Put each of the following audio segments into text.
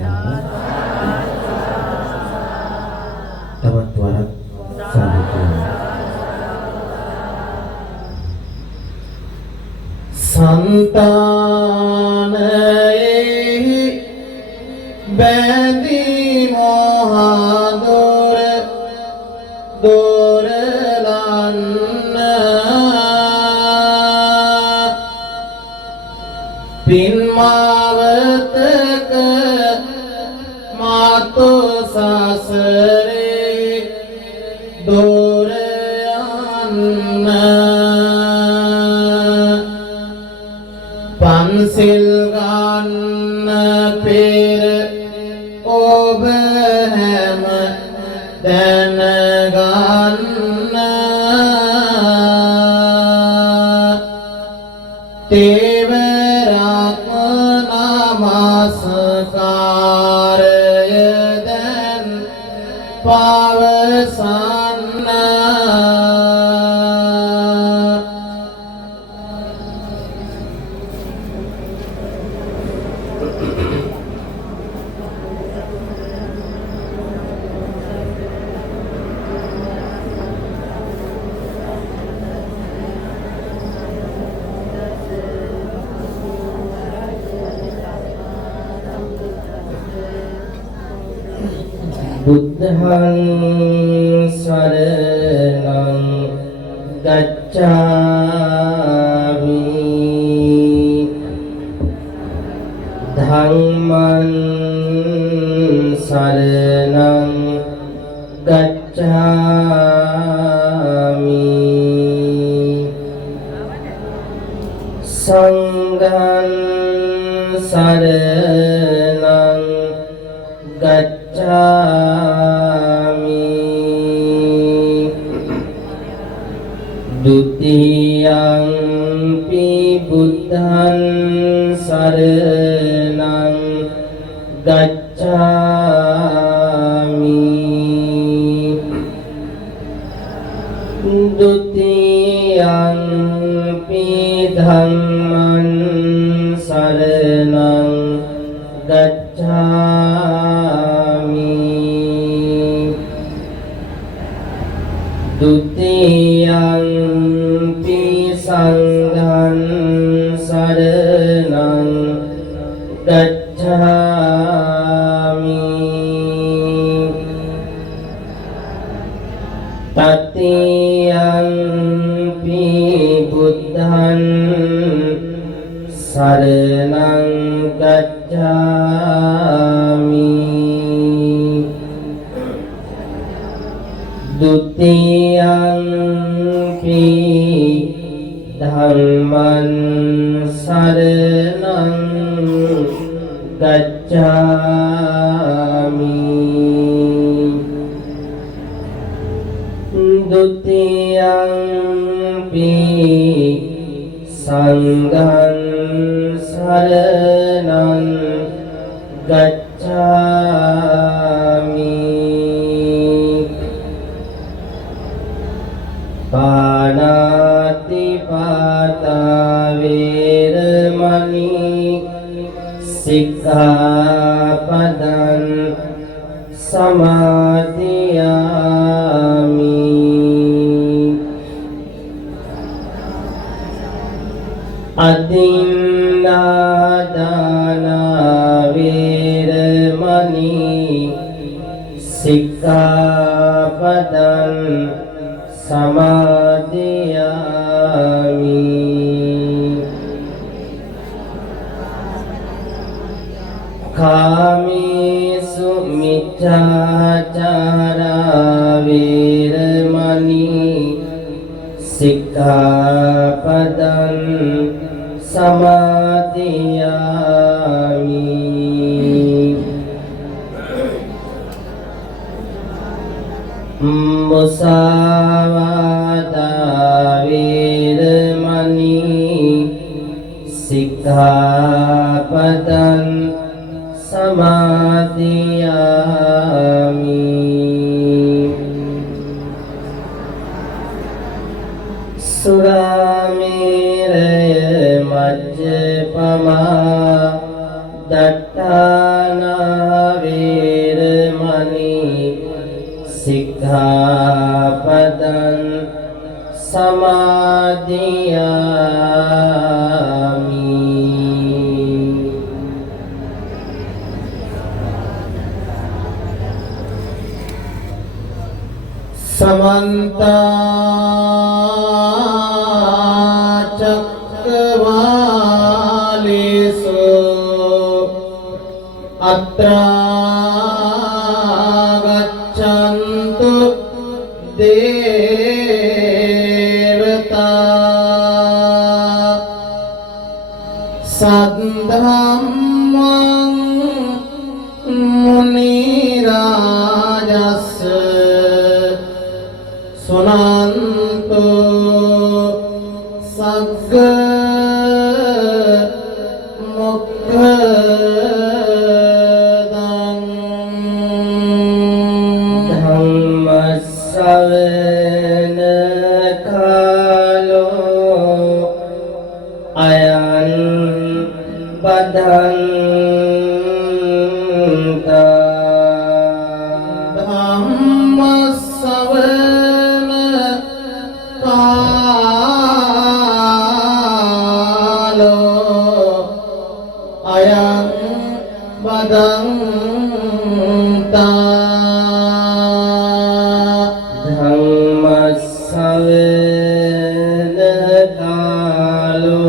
කියනවා. තවත් වරක් සාදු කියනවා. संतानये बैदी मोहादोर दोरलान्ना पिन्मावतक मातो सासरे दोरयान्ना पंसिल गन्न पेर ओब हैम दन गन्न तेवराक नमस्कार यदन पावसन्न बुद्धं शरणं गच्छामि धम्मं शरणं गच्छामि संघं शरणं गच्छामि द्वितीयंपि बुद्धं शरणं गच्छामि द्वितीयंपि धम्मं शरणं गच्छामि द्वितीयंपि संघं शरणं गच्छामि तृतीयंपि बुद्धं शरणं गच्छामि द्वितीयंपि धम्मं शरणं गच्छामि द्वितीयंपि संघं शरणं गच्छामि पानातिपाता वेरमणि सिक्खापदं समादियामि अदिन्नादाना वेरमणि सिक्खापदं समादियामि कामेषु मिथ्याचारा वेरमणि सिक्खापदं समादियामि मुसावादा वेरमणि सिक्खापदं समादियामि सुरामेरय मज्जपमा दट्टाना සික්ඛාපදං සමාදියාමි. समन्त चक्रवालेषु अत्र गच्छन्तु देवता सद्धम्मं मुनिराजस्य सुनन्तु सग्ग मुक्तदं धम्मश्रवण कालो अयं बद्धन्ता धम्मश्रवण कालो अयं बद्धन्ता धम्मश्रवण कालो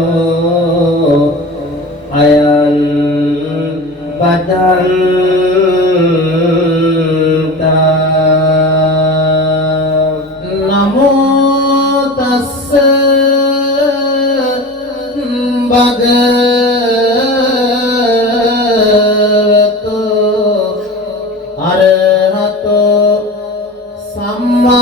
अयं बद्धन्ता नमो तस्से भगवतो अरहतो सम्मा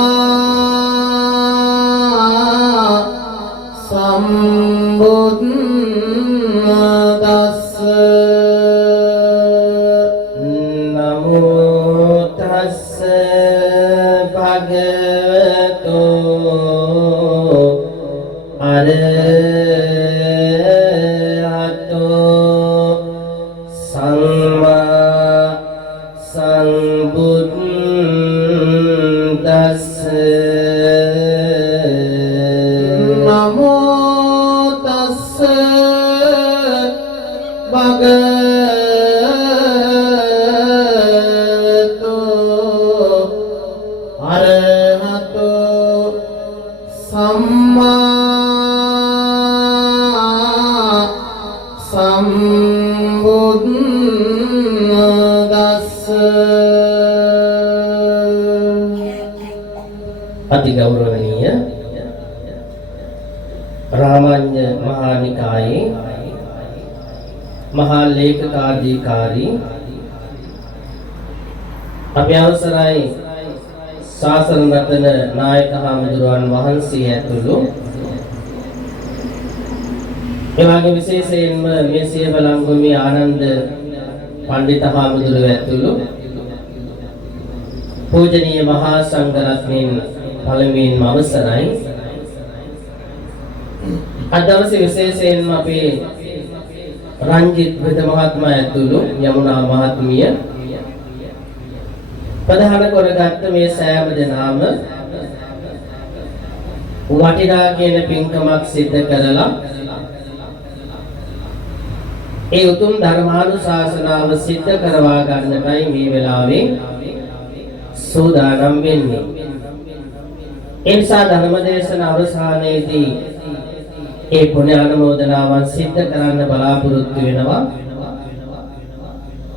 सम्बुद्धिस्से नमो तस्से भगवतो अरहतो सम्मा सम्बुद्धिस्से नमो तस्से भगवतो अरहतो सम्मा सम्बुद्धिस्से अति गौरवनीय रामान्य महानिकाये महालेखकाधिकारी अभ्यासराय शासन रत्न नायक हामिदुरान वහන්සේ ඇතුළු එවාගේ විශේෂයෙන්ම මේ සියවලංගුමේ ආනන්ද පඬිත හාමුදුරුවෝ ඇතුළු පූජනීය මහා සංඝරත්නයන් පළමුවෙන්ම අවසරයි. අද දවසේ විශේෂයෙන්ම අපේ රංජිත් වෙද මහත්මයා ඇතුළු යමුනා මහත්මිය ප්‍රධාන කරගත්ත මේ සෑම දෙනාම වටිනා කියන පින්කමක් සිද්ධ කරලා ඒ උතුම් ධර්මානුශාසනාව සිද්ධ කරවා ගන්නටයි මේ වෙලාවේ සූදානම් වෙන්නේ. ඒ නිසා ධර්මදේශන අවසානයේදී ඒ පුණ්‍ය අනුමෝදනාවන් සිද්ධ කරන්න බලාපොරොත්තු වෙනවා.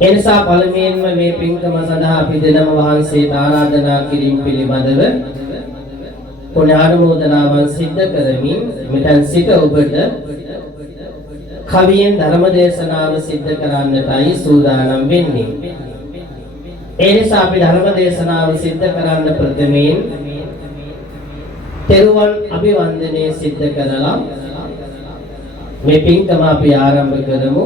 ඒ නිසා පළමුවෙන්ම මේ පින්කම සඳහා අපි දෙනම වහන්සේට ආරාධනා කිරීම පිළිබඳව පුණ්‍ය අනුමෝදනාවන් සිද්ධ කරමින් මෙතන සිට ඔබට කවියෙන් ධර්ම දේශනාව සිද්ධ කරන්නටයි සූදානම් වෙන්නේ. ඒ නිසා අපි ධර්ම දේශනාව සිද්ධ කරන්න ප්‍රථමයෙන් තෙරුවන් අභිවන්දනය සිද්ධ කරලා මේ පින්කම අපි ආරම්භ කරමු.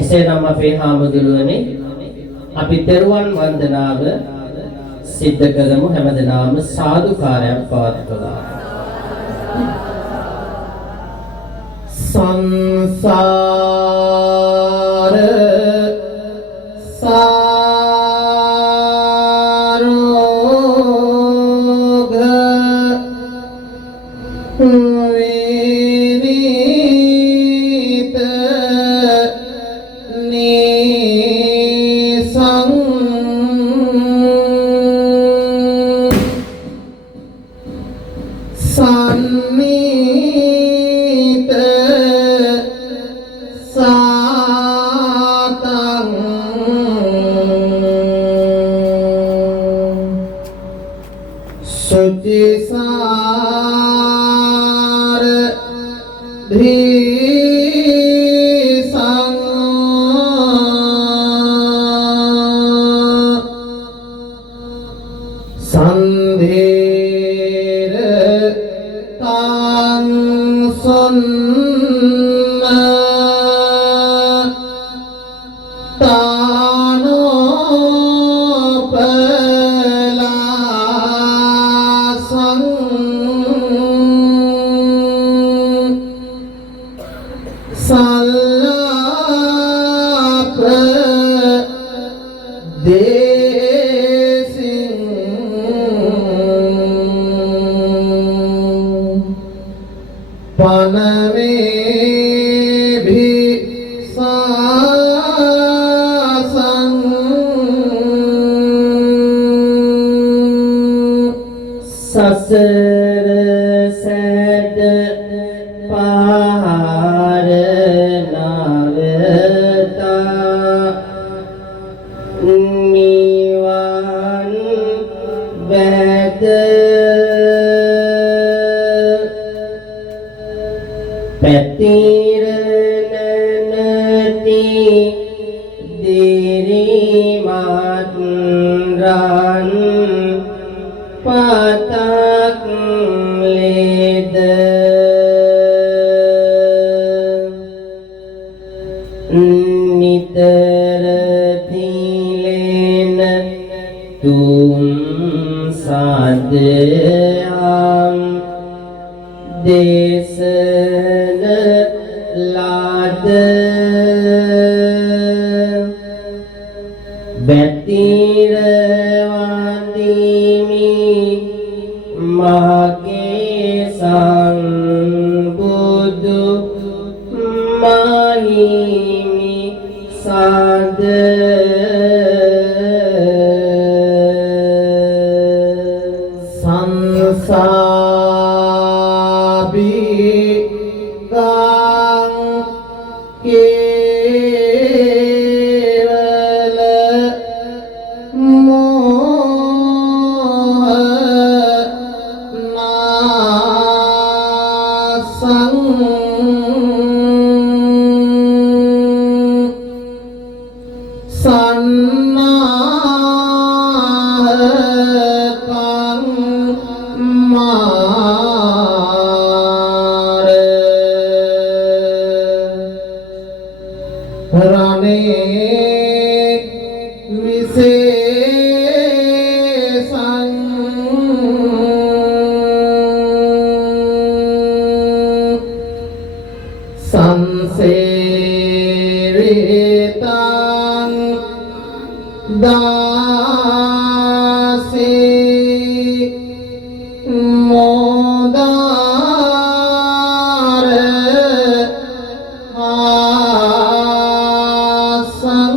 එසේනම් අපේ හාමුදුරුවනේ අපි තෙරුවන් වන්දනාව සිද්ධ කරමු. හැමදෙනාම සාදුකාරයක් පවත්වලා සංසාර සාරෝ දේසින් පනමේ භිසාසං සසර සැඩ පාර නවතා නිවන් වැද පැතිර නැති දිරිමත් රන් පතක් ලෙද නිතර තිලෙන තුන් සදයම් දේශන ලද බැතිර වඳිමි මගේ සංබුදු මහිමි සද සංසාබිකං කේවල මෝහ නාසං සන්නාහකං මාර රණේ විශේෂං සංසේරිතං දාසේ මොදාර ආසං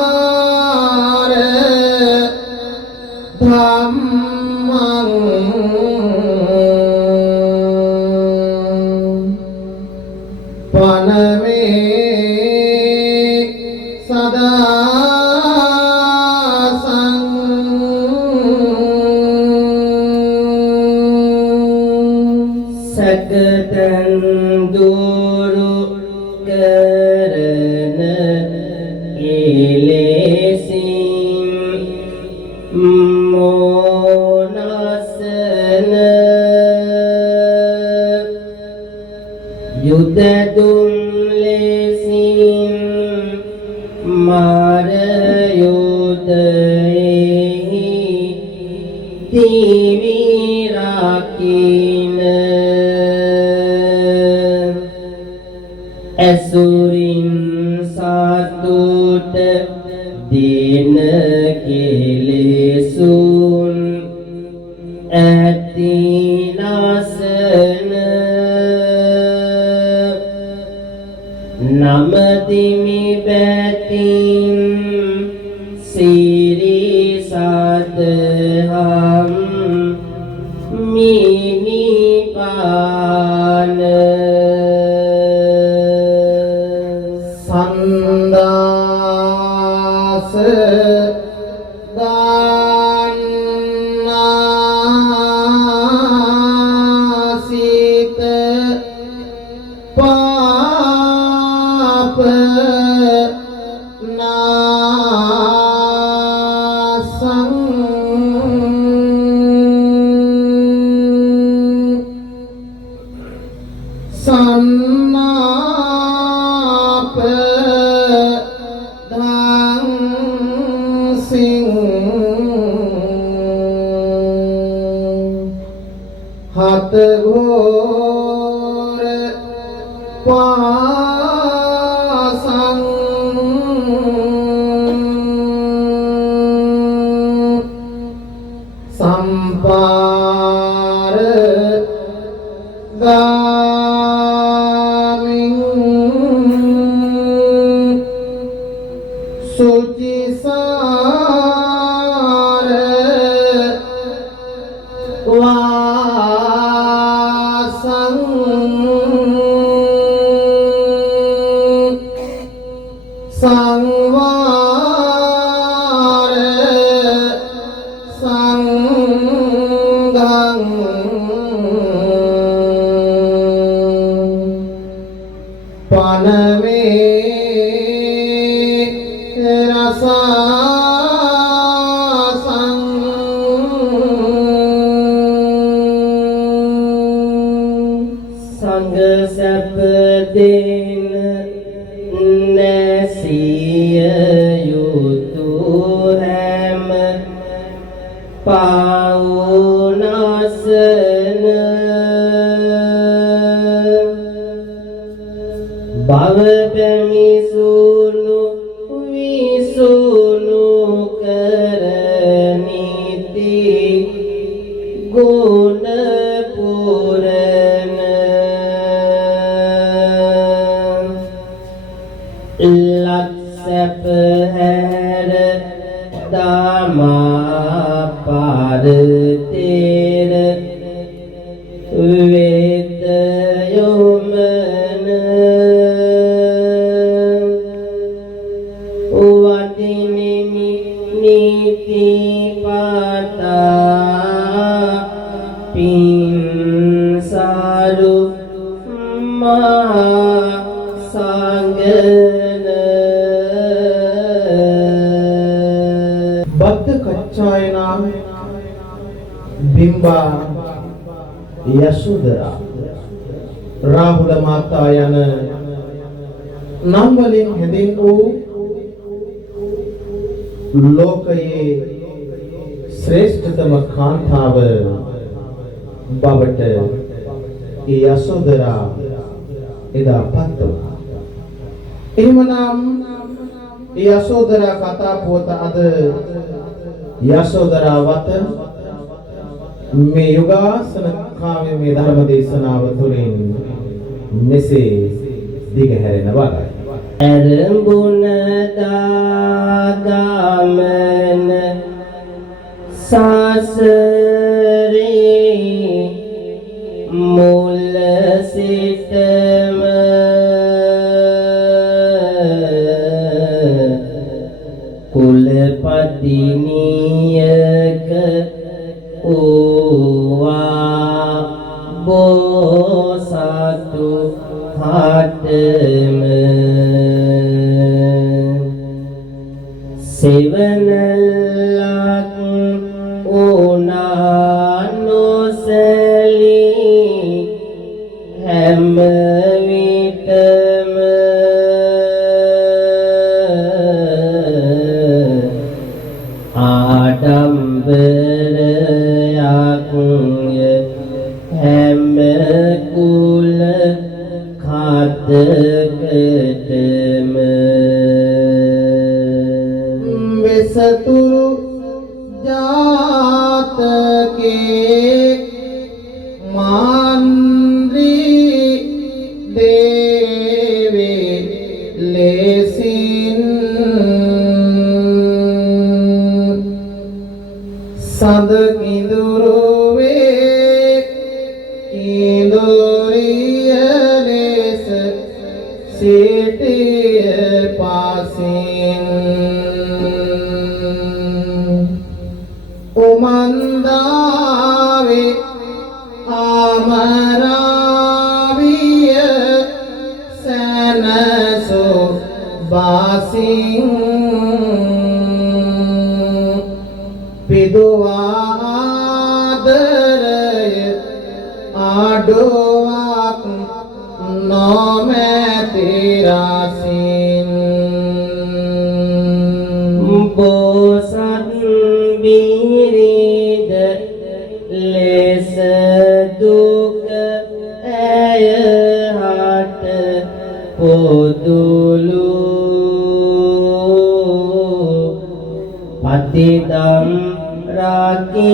සංහාර ධම්මං පනමේ සදාසං සැකතන් දුරු කරන එලෙසින් මොනසන යුදදුම් ලෙසින් මාර යුදෙහි දිවිරකින ඇසුරින් සතුට දෙන කෙලෙසුන් ඇති ලසන නමදිමි බැතින් සිරි සදහම් මිනිපාන සන්දාස ගන්නාසිත පාප නාසං සම්මාප දංසිං හත ඝෝර පාසං සම්පාර ගාමින් සුචිසාර වාසං සංවාර සංඝං පනමේ රසාසං සංඝ සැප දෙන නැසිය යුතු හැම පාවුනසන භව පැමිසුණු විසුණු කරනිති ගුණ පුරන ලක්සැප හැර දමා පාරතේර වේද යොමන වදිනෙමි නීති පතා පින්සාරු මහා සංඝන බද්ද කච්චායනා බිම්බා යසෝදරා රාහුල මාතා යන නම් වලින් හැදින් වූ ලෝකයේ ශ්‍රේෂ්ඨතම කාන්තාව බවට ඒ යසෝදරා එදා පත් වුණා. එහෙමනම් ඒ යසෝදරා කතා පුවත අද යසෝදරා වත මේ යෝගාසන කාමයේ මේ ධර්ම දේශනාව තුළින් මෙසේ දිගහැරෙන වගයි. ඇරඹුණ දාගමන සාසරේ මුල සිටම කුලපතිනියක ඕවා බෝසතු හටම සෙවනලක් ඕනා නොසැලී හැම විටම ආඩම්බරයක් හැම කුල කඩකටම වෙසතුරු ජාතකේ මාන්ද්‍රී දේවේ ලෙසින් සඳ කිඳුරුවේ කිඳුරිය ලෙස සිටිය පාසින් උමන්දාවේ අමරාවිය සනසෝ බාසින් පිදුවාදරය ආඩුවක් නොමැති රසින් බෝසත් බිරිඳ ලෙස දුක ඇය හට අතිදම් රකින්නයි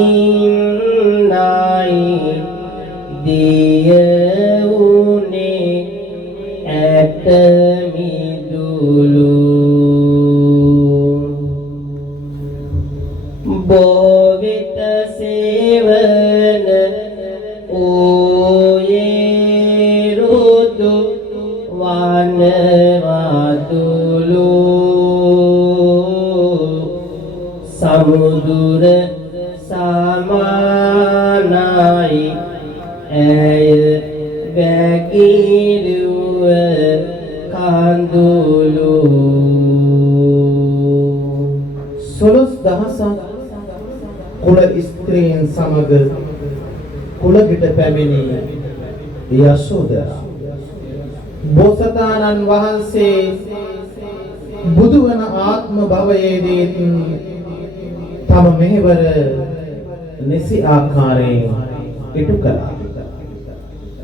දිය උනේ ඇත මිදුලු බොවිත සේවන ඕයේ රුදු වනවතුලු සමුදුර සමානයි ඇය වැගිරුව කඳුළු 16000ක් කුල ස්ත්‍රීන් සමග කුලගිට පැමිණි යශෝදරා බෝසතාණන් වහන්සේ බුදුවන ආත්ම භවයේදී තම මෙහෙවර නිසි ආකාරයෙන් ඉටු කළා.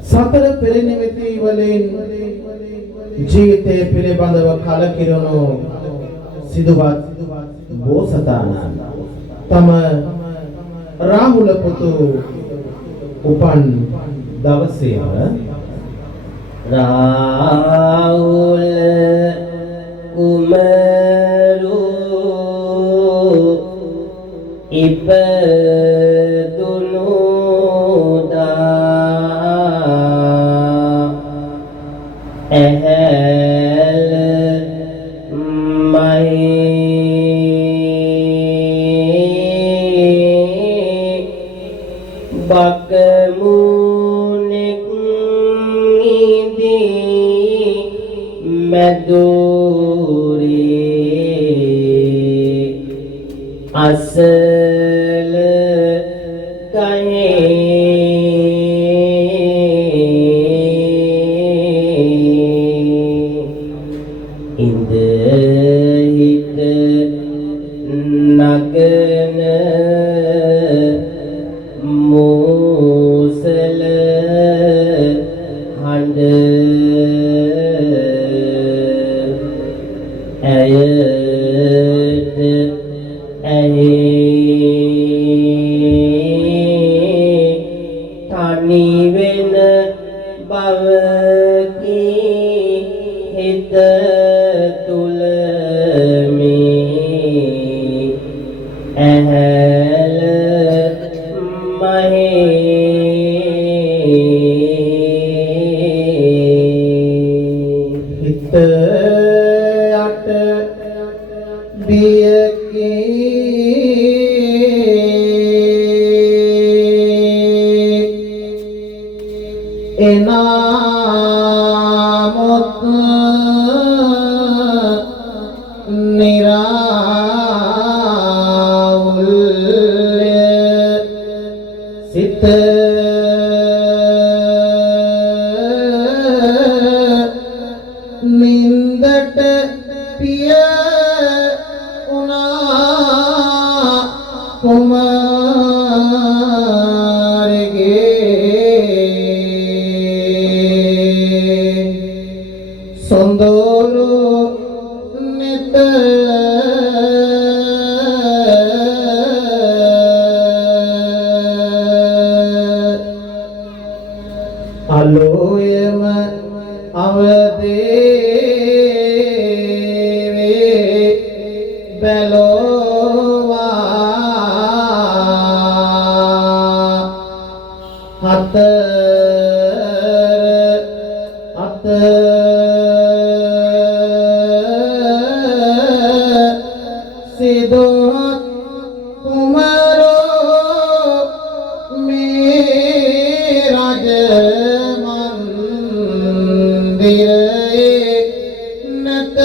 සතර පෙරනිමිති වලින් ජීවිතය පිළිබඳව කලකිරුණු සිදුවත් බෝසතාණන් තම රාහුල පුතු උපන් දවසේම රාහුල කුමරු ඉපදුණු දා ඇහැල මයි බකමුනෙක් ඉදී මැදුරේ අසල ගහේ ඉඳ හිට නගන මෝසල හඬ ඇයට තනි වෙන බවකි හිත තුල මේ ඇහැල මහේ හිත යට බියකි එනාමොත් නිරාවුල්ය සිත නින්දට පිය උනා කුමාරගේ සොඳුරු නෙත අලෝයම අවදේ බැලෝවා හතර අත සිදුවත් කුමරෝ මේ රජ මන්දිරේ නැත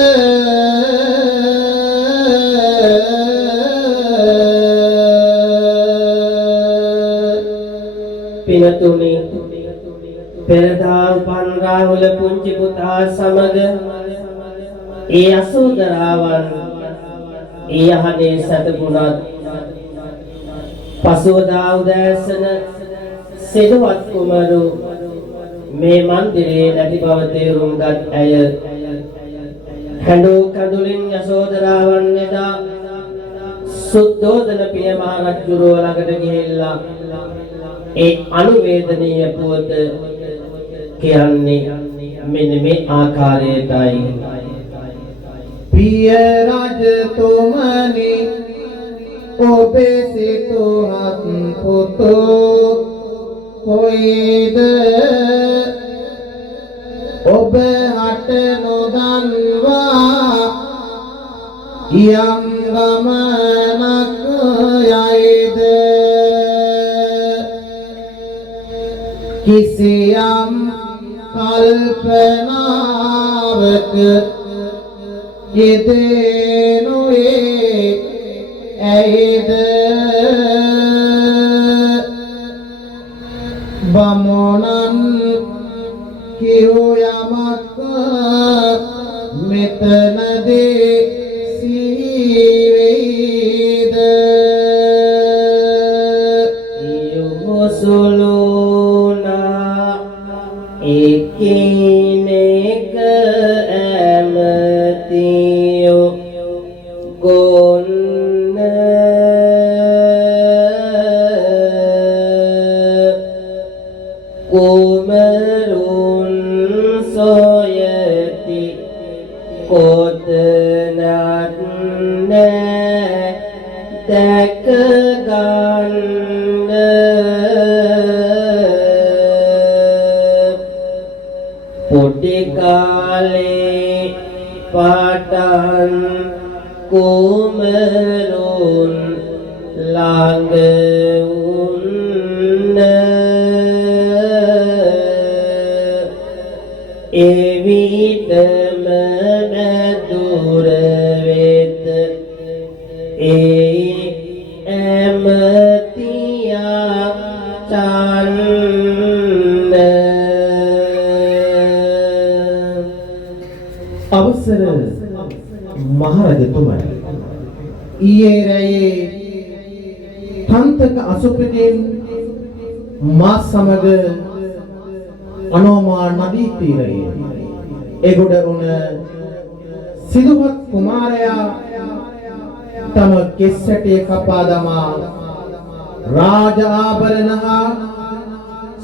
පිනතුනි පෙරදා උපන් රාහුල පුංචි පුතා සමග ඒ යශෝදරාවන් ඒ යහනේ සතපුණත් පසුවදා උදෑසන සිදුවත් කුමරු මේ මන්දිරේ නැති බව තේරුම් ගත් ඇය හැඬු කඳුලින් යශෝදරාවන් එදා සුද්ධෝදන පිය මහ රජුරෝ ළඟට ගිහිල්ලා ඒ අනුවේදනීය පුවත කියන්නේ මෙන්න මේ ආකාරයටයි. පිය රජතුමනි ඔබේ සිතුහත් පුතෝ කොයිද ඔබ හට නොදන්වා යම් ගමනක් යයිද කිසියම් කල්පනාවක යෙදෙනුයේ ඇයිද බමුණන් කියෝ යමක් මෙතනදී සිහිවෙයිද යොසුලුනා එකිනෙක ඇමතියෝ ගොන්න කුමරුන් සොයති කොතනත් නෑ දැක ගන්න පොඩි කාලේ පටන් කුමරුන් ළඟ වුණ එවිටම දුර වෙත ඒ ඇමතියා චන්න අවසර මහරජතුමනි ඊයේ රැයේ තන්තක අසුපිටින් මා සමග අනෝමා නදී තීරයේ එගොඩ වුණ සිදුවත් කුමාරයා තම කෙස් සැටේ කපා දමා රාජ ආභරණ හා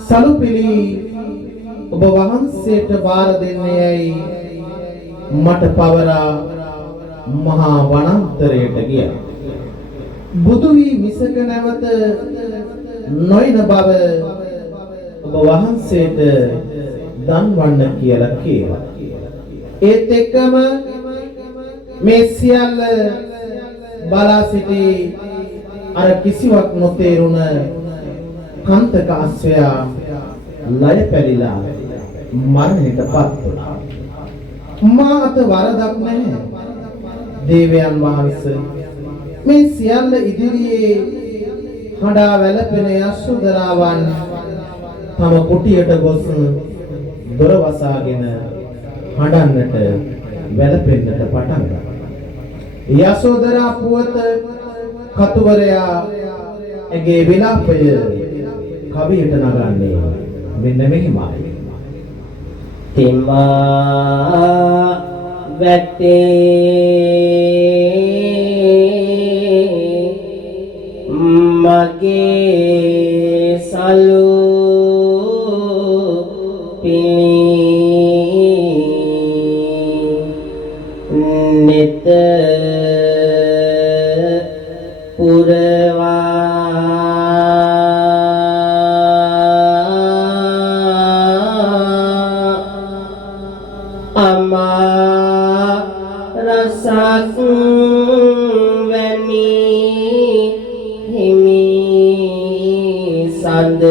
සලුපිලි ඔබ වහන්සේට බාර දෙන්නේයි මට පවරා මහා වනාන්තරයට ගියා. බුදු වී මිසක නැවත නොයන බව ඔබ වහන්සේට දන්වන්න කියලා කීවා. ඒත් එක්කම මේ සියල්ල බලා සිටි අර කිසිවක් නොතේරුණ කන්තක අස්සයා ලය පැලිලා මරණයටපත් වුණා. මා අත වරදක් නැහැ. දේවයන් වහන්සේ මේ සියල්ල ඉදිරියේ හඬා වැළපෙන යශෝදරාවන් තම කුටියට ගොස් දොර වසාගෙන හඬන්නට වැළපෙන්නට පටන් ගත්තා. යශෝදරා පුවත කතුවරයා ඇගේ විලාපය කවියට නගන්නේ මෙන්න මෙහිමයි. තිමා වැටේ මගේ සලු නිත පුරවා අමා රසක් වැනි හිමි සඳ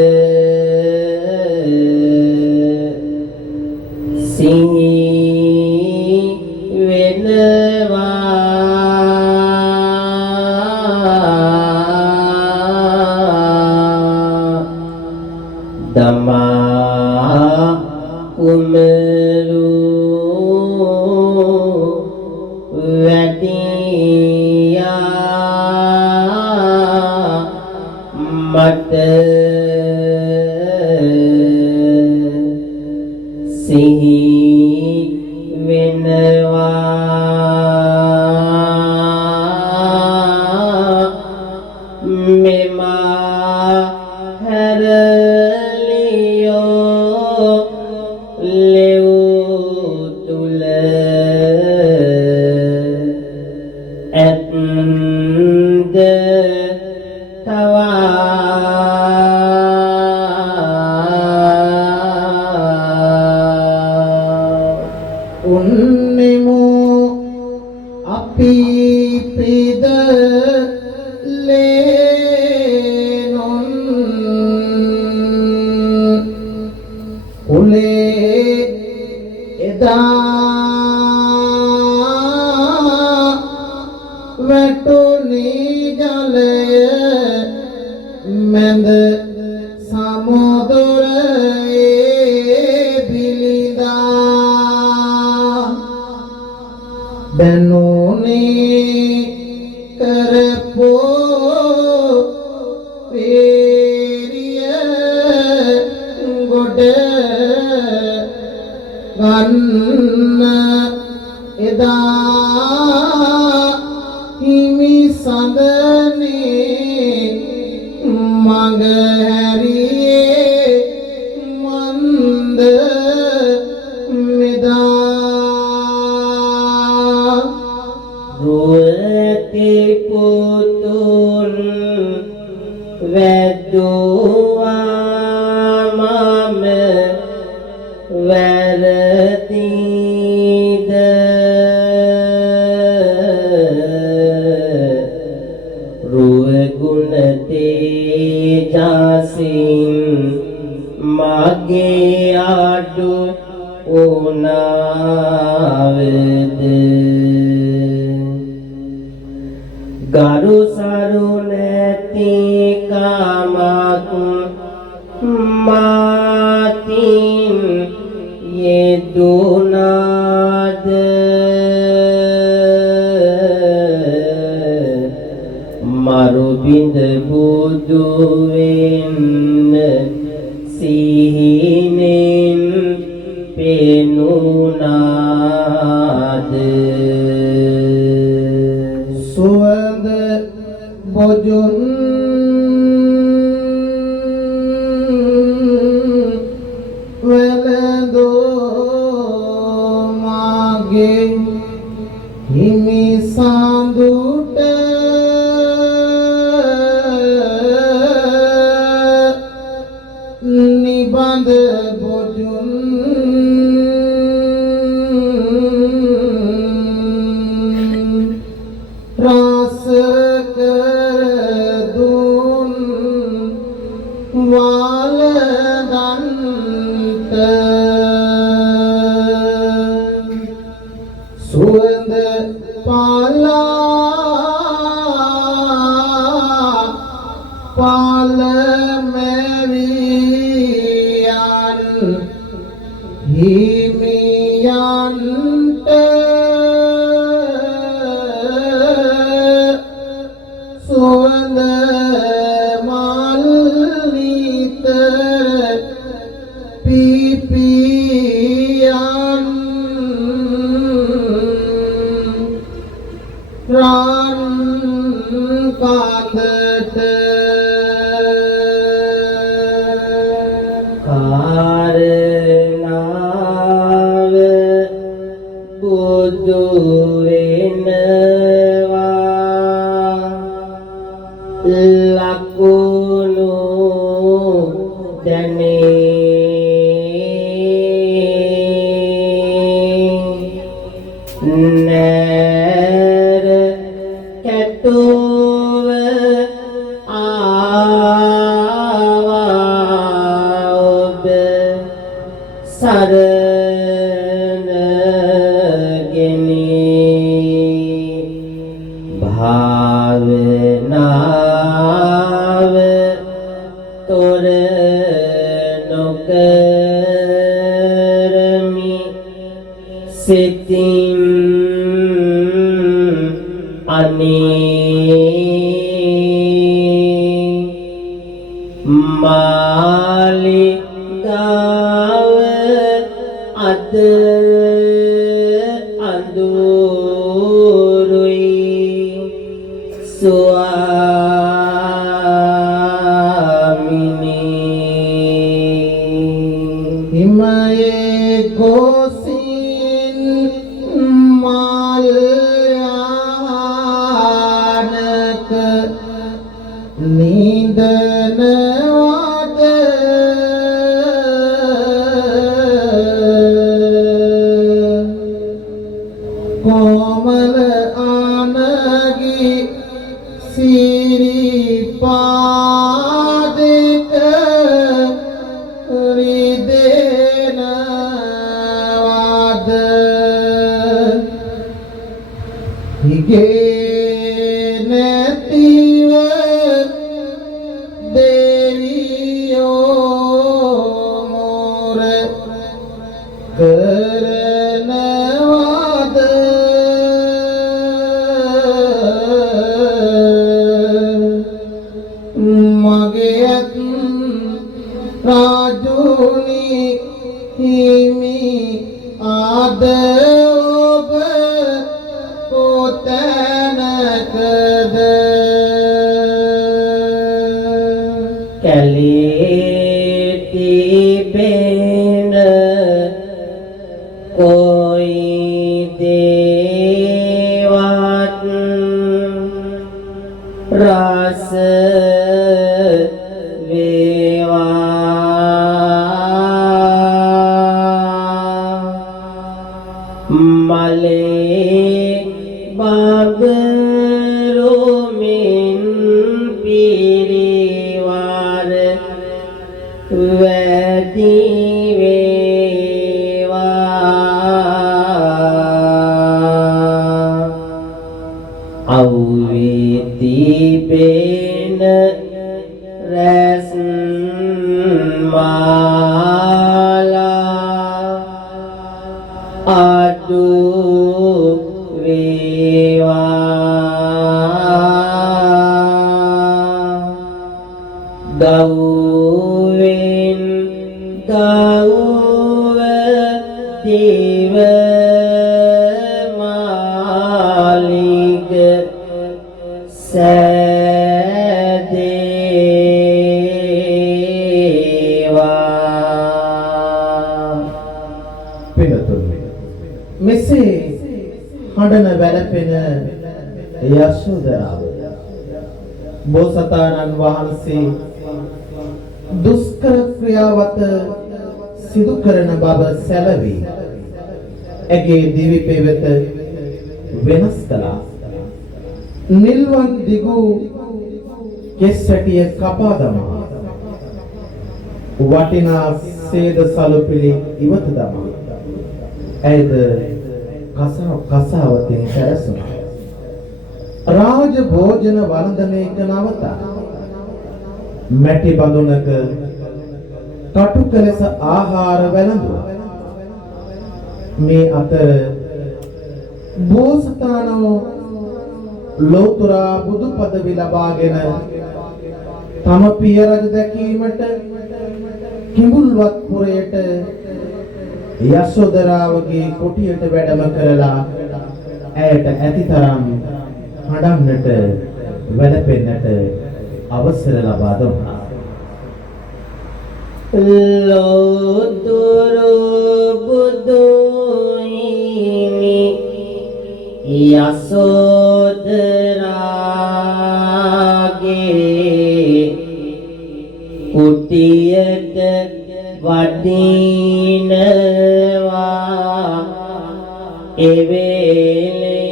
සිහි දමා කුමරු වැටියා මට සිහි වෙනවා ලෙව්තුල ඇත්ද තවා උන්නෙමු අපි පිද ලේනොන් උලේ එදා වැටුනි ජලය මැද සමුදුරේ බිලිඳා බැනුනේ කරපෝ පෙරිය ගොඩ ගන්න එදා හිමි සඳනේ මඟ හැරියේ මන්ද මෙදා රුවති පුතුන් වැද්දුවා මම වැරදිද රුවගුණ තේජසින් මගේ අඩු උනාවද ගරු සරු නැති කමක් මාතින් යෙදුනාද මරු බිඳ බුදු වෙන්න සිහිනෙන් පෙනුනාද සුවඳ බොජුන් වෙලඳෝ මාගේ හිමි සඳුට නිබඳ බොජුන් රස කර දුන් වලදන්ත සුවඳ පාලා පාලමෙවියන් හිමියන්ට සුවඳ මල් නිතර පිපියන් රන් කඳට කාරණාව බුදු වෙනවා ලකුණු දැනේ නෑර කැටුව ආවා ඔබ සරණගෙනී භාවනාව තොර නොකරමි සිතින් අනේ මාලිගාව අද අඳුරුයි ස්වාමිනී හිමයේ ගොසින් මල් යානක නිදනවද කොමල ආනගි සිරිපාදක රිදෙනවද හිගේ නැතිව දෙවියෝ මොර කරනවද මගේත් රාජුනි හිමි ආද ඔබ කොතැනකද කැලේ තිබෙන કોઈ දේවත් රස මලේ බබරුමින් පිරිවර වැඩි වේවා අව්වේ තිබෙන රැස් මාලා අඩු වේවා ගව්වෙන් ගව්ව දිව මාලිග සෑදේවා පිනතුනි මෙසේ හඬන වැළපෙන යශෝදරාව බෝසතාණන් වහන්සේ දුෂ්කර ක්‍රියාවත සිදු කරන බව සැලවි ඇගේ දිවි පෙවෙත වෙනස් කළා නිල්වන් දිගු කෙස් සැටිය කපා දමා වටිනා සේද සලුපිලි ඉවත දමා ඇයද කසාවතින් සැරසුණා රාජ භෝජන වළඳන එක නවතා මැටි බඳුනක කටුක ලෙස ආහාර වැළඳුවා මේ අතර බෝසතාණෝ ලෝතර බුදු පදවි ලබාගෙන තම පිය රජ දැකීමට කිඹුල්වත් පුරයට යශෝදරාවගේ කුටියට වැඩම කරලා ඇයට ඇතිතරම් හඬන්නට වැළපෙන්නට අවසර ලබා දුන්නා. ලෝතර බුදු හිමි යශෝදරාගේ කුටියට වඩිනවා එවේලෙම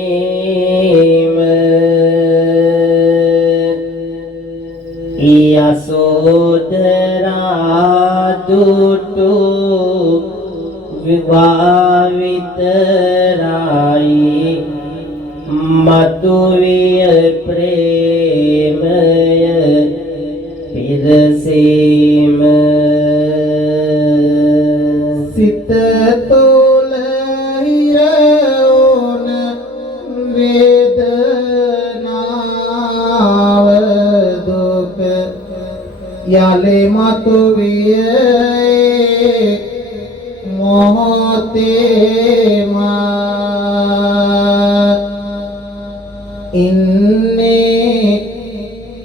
යශෝදරා දුටු විවාවිතරයි මතුවිය ප්‍රේමය පිරසීම සිත තොල හිරවන වේදනාව දුක යලි මතුවිය මොහොතේම ඉන්නේ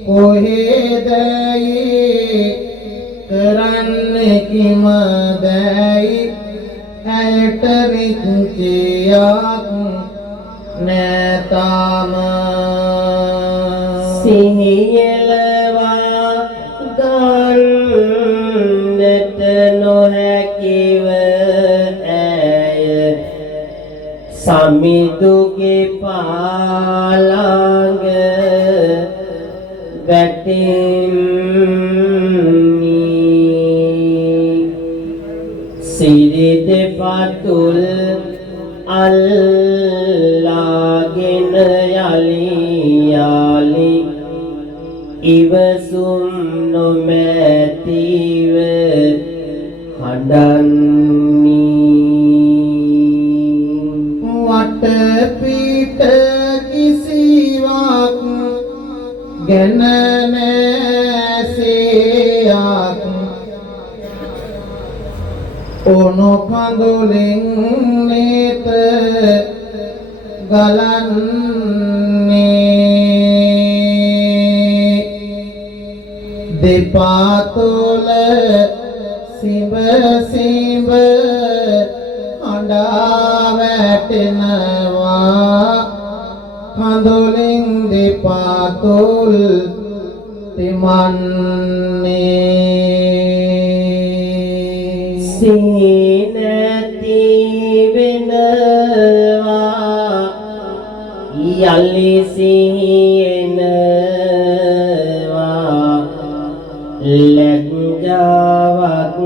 කොහෙදයි කරන්නේ කිමදයි ඇයට රිච්චියක් නැතාම සිහියලවා ගන්නට නොහැකිව ඇය සමිඳුගේ පාළඟ වැටෙන්නි සිරි දෙපතුල් අල්ලාගෙන යලි යාලි ඉවසුම් නොමැතිව හඬන්නි වටපිට කිසිවක් ගැන නැසෙයක් ඕනො කඳුලින් නේත ගලන්නේ දෙපා තුල සිඹ සිඹ අඬා වැටෙනවා කඳුලින් දෙපා තුල් තිමන්නේ සිනති වෙනවා යලි සිහිනවා ලැජ්ජාවක්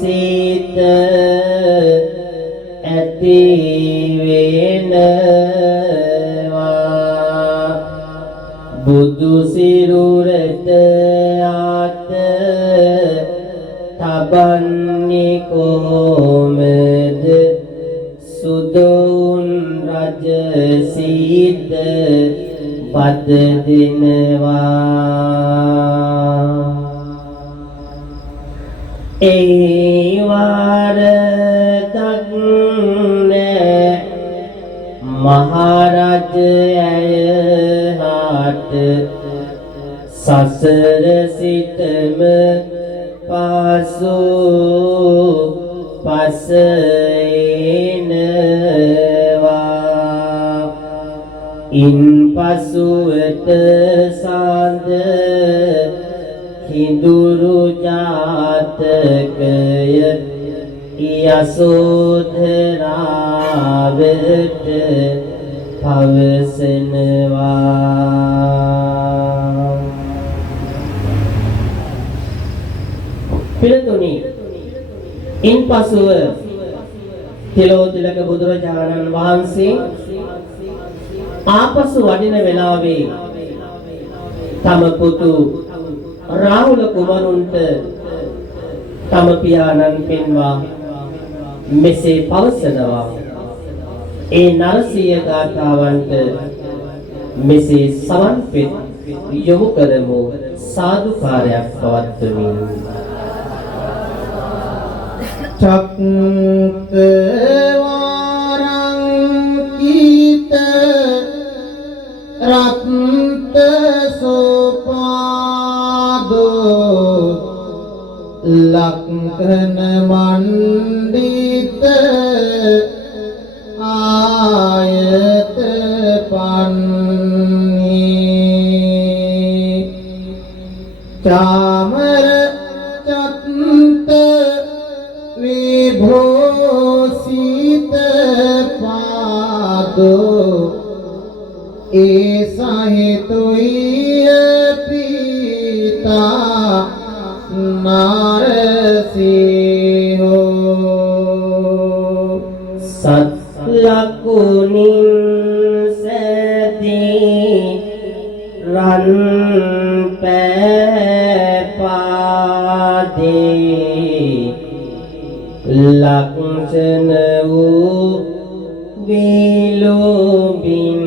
සිත ඇති වෙනවා බුදු සිරුරට ආත තබන්නේ කොහොමද සුදුන් රජ සීත පද දෙනවා ඒ වරදක් නෑ මහරජ ඇය හාට සසර සිටම පසු පස එනවා ඉන් පසුවට සඳ හිඳුරු ජාතකය යසෝධරාවට පවසනවා පිළිතුරු ඉන්පසුව තිලෝතිලක බුදුරජාණන් වහන්සේ ආපසු වඩින වෙලාවේ තම පුතු රාහුල කුමරුන්ට තම පියාණන් පෙන්වා මෙසේ පවසනවා ඒ නරසිය ගාථාවන්ට මෙසේ සවන් පෙත් යොමු කරමු සාදුකාරයක් පවත්වමින් චක්කවාරං කීත රත්ත සෝපාදෝ ලක්ඛන මණ්ඩිත ආයත පන්නී චාමර චත්ත විභෝසිත පාදෝ ඒ සහිතුය පිතා නාරසිහෝ සත් ලකුණින් සැදී රන් පෑපාදේ ලක්ෂණ වූ විලෝබින්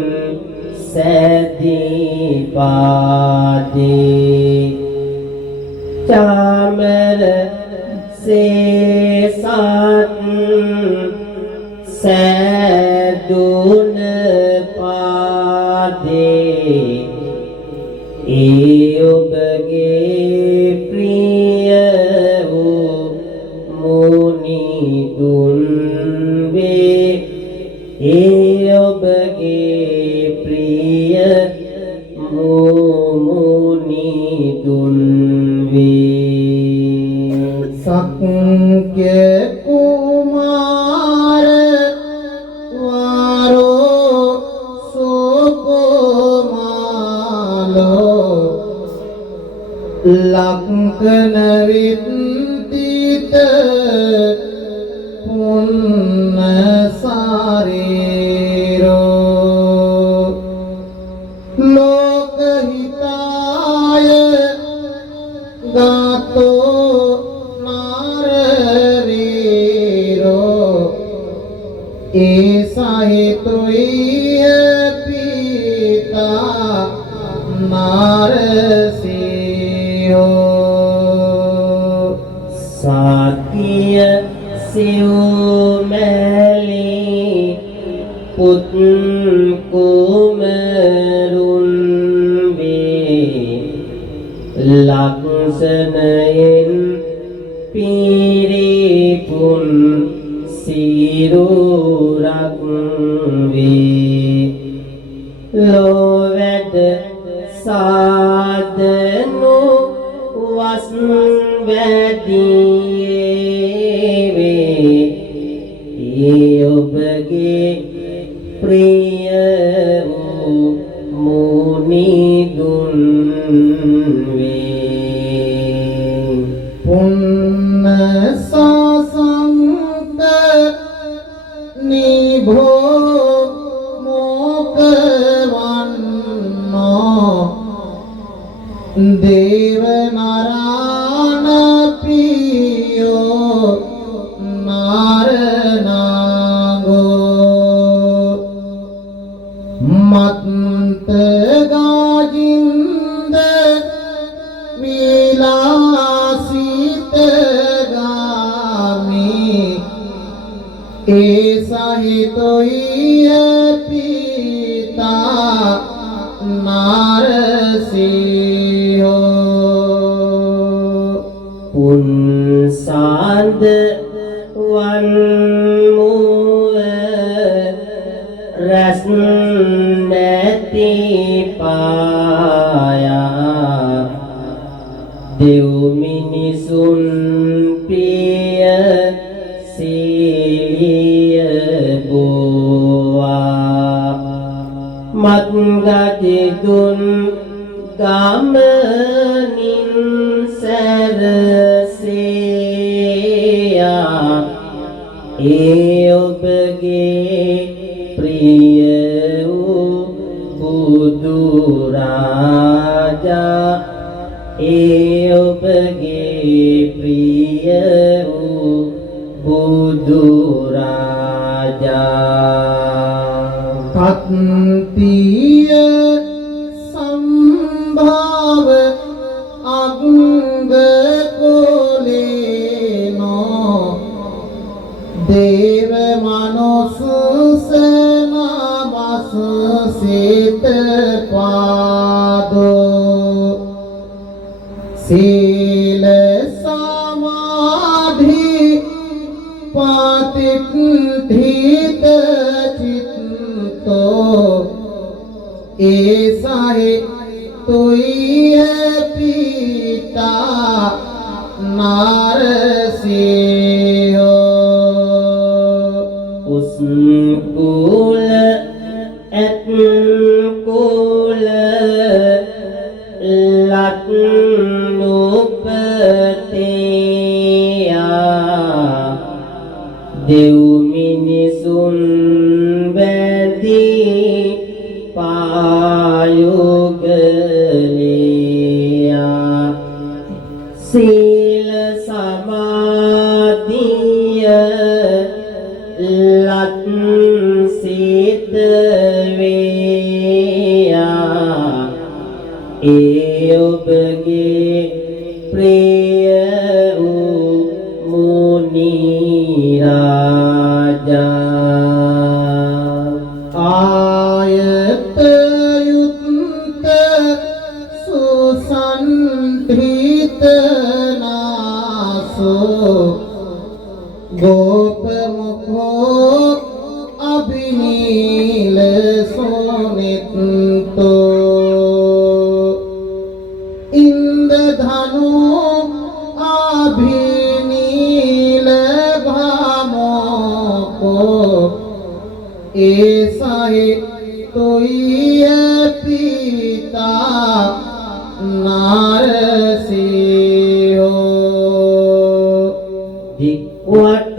සැදී පාදේ චාමර සේසත් සැදුන පාදේ ඒ ඔබගේ ප්‍රිය වූ මුනි දුන් වේ ඒ ඔබගේ ප්‍රිය මුනිදුන් වේ සක්්‍ය කුමාර වාරෝ සෝකෝමාලෝ ලක්කන විත්තිත පුන්න සාරීරෝ ලෝකහිතාය ගාතෝ නාරවීරෝ ඒසහිතුය පිතා නාරසියෝ සාකිය සිව්මැලි පුත් කුමරුන් වේ ලක්ෂණයෙන් පිරිපුන් සිරුරක් වේ ලෝවැඩ සාදනු වස් වැඩියේ වේ ඒ ඔබගේ ප්‍රිය වූ මුනිදුන් වේ පුන්න සසංක නිභෝ මොකවන්නෝ දේව නරාණ පියෝ නාරනාගෝ මත්ත ගාජින්ද විලාසිත ගාමි ඒ සහිතොය පිතා නාරසියෝ පුන්සාන්ද වන්මුව රැස් නැති පායා දෙව් මිනිසුන් පිය සීලිය බෝවා මත්ගතිදුන් ගමනින් සැරසෙයා ඒ ඔබගේ ප්‍රිය වූ බුදු රාජා ඒ ඔබගේ ප්‍රිය වූ බුදු රාජා කත්තිය සම්භාව අංග කුලේනෝ දේව මනෝසුසන බස සිත පාදෝ සීල සමාධි පාතිත්ථිත චිත්තෝ ඒසහි තුය පිතා නාරසියෝ උස්කුල ඇත්කුල ලක්නුපතේයා දෙව් මිනිසුන් වැදී පායුගලයා සීල සමාධිය ලත් සිත වේයා ඒ ඔබගේ ප්‍රිය වූ මුනි රාජා ආයත යුක්ත සුසන්ධිත නාසෝ ගෝප මුඛෝ ඒසයි තුයිය පිතා නාරසියෝ දික්වතනාසය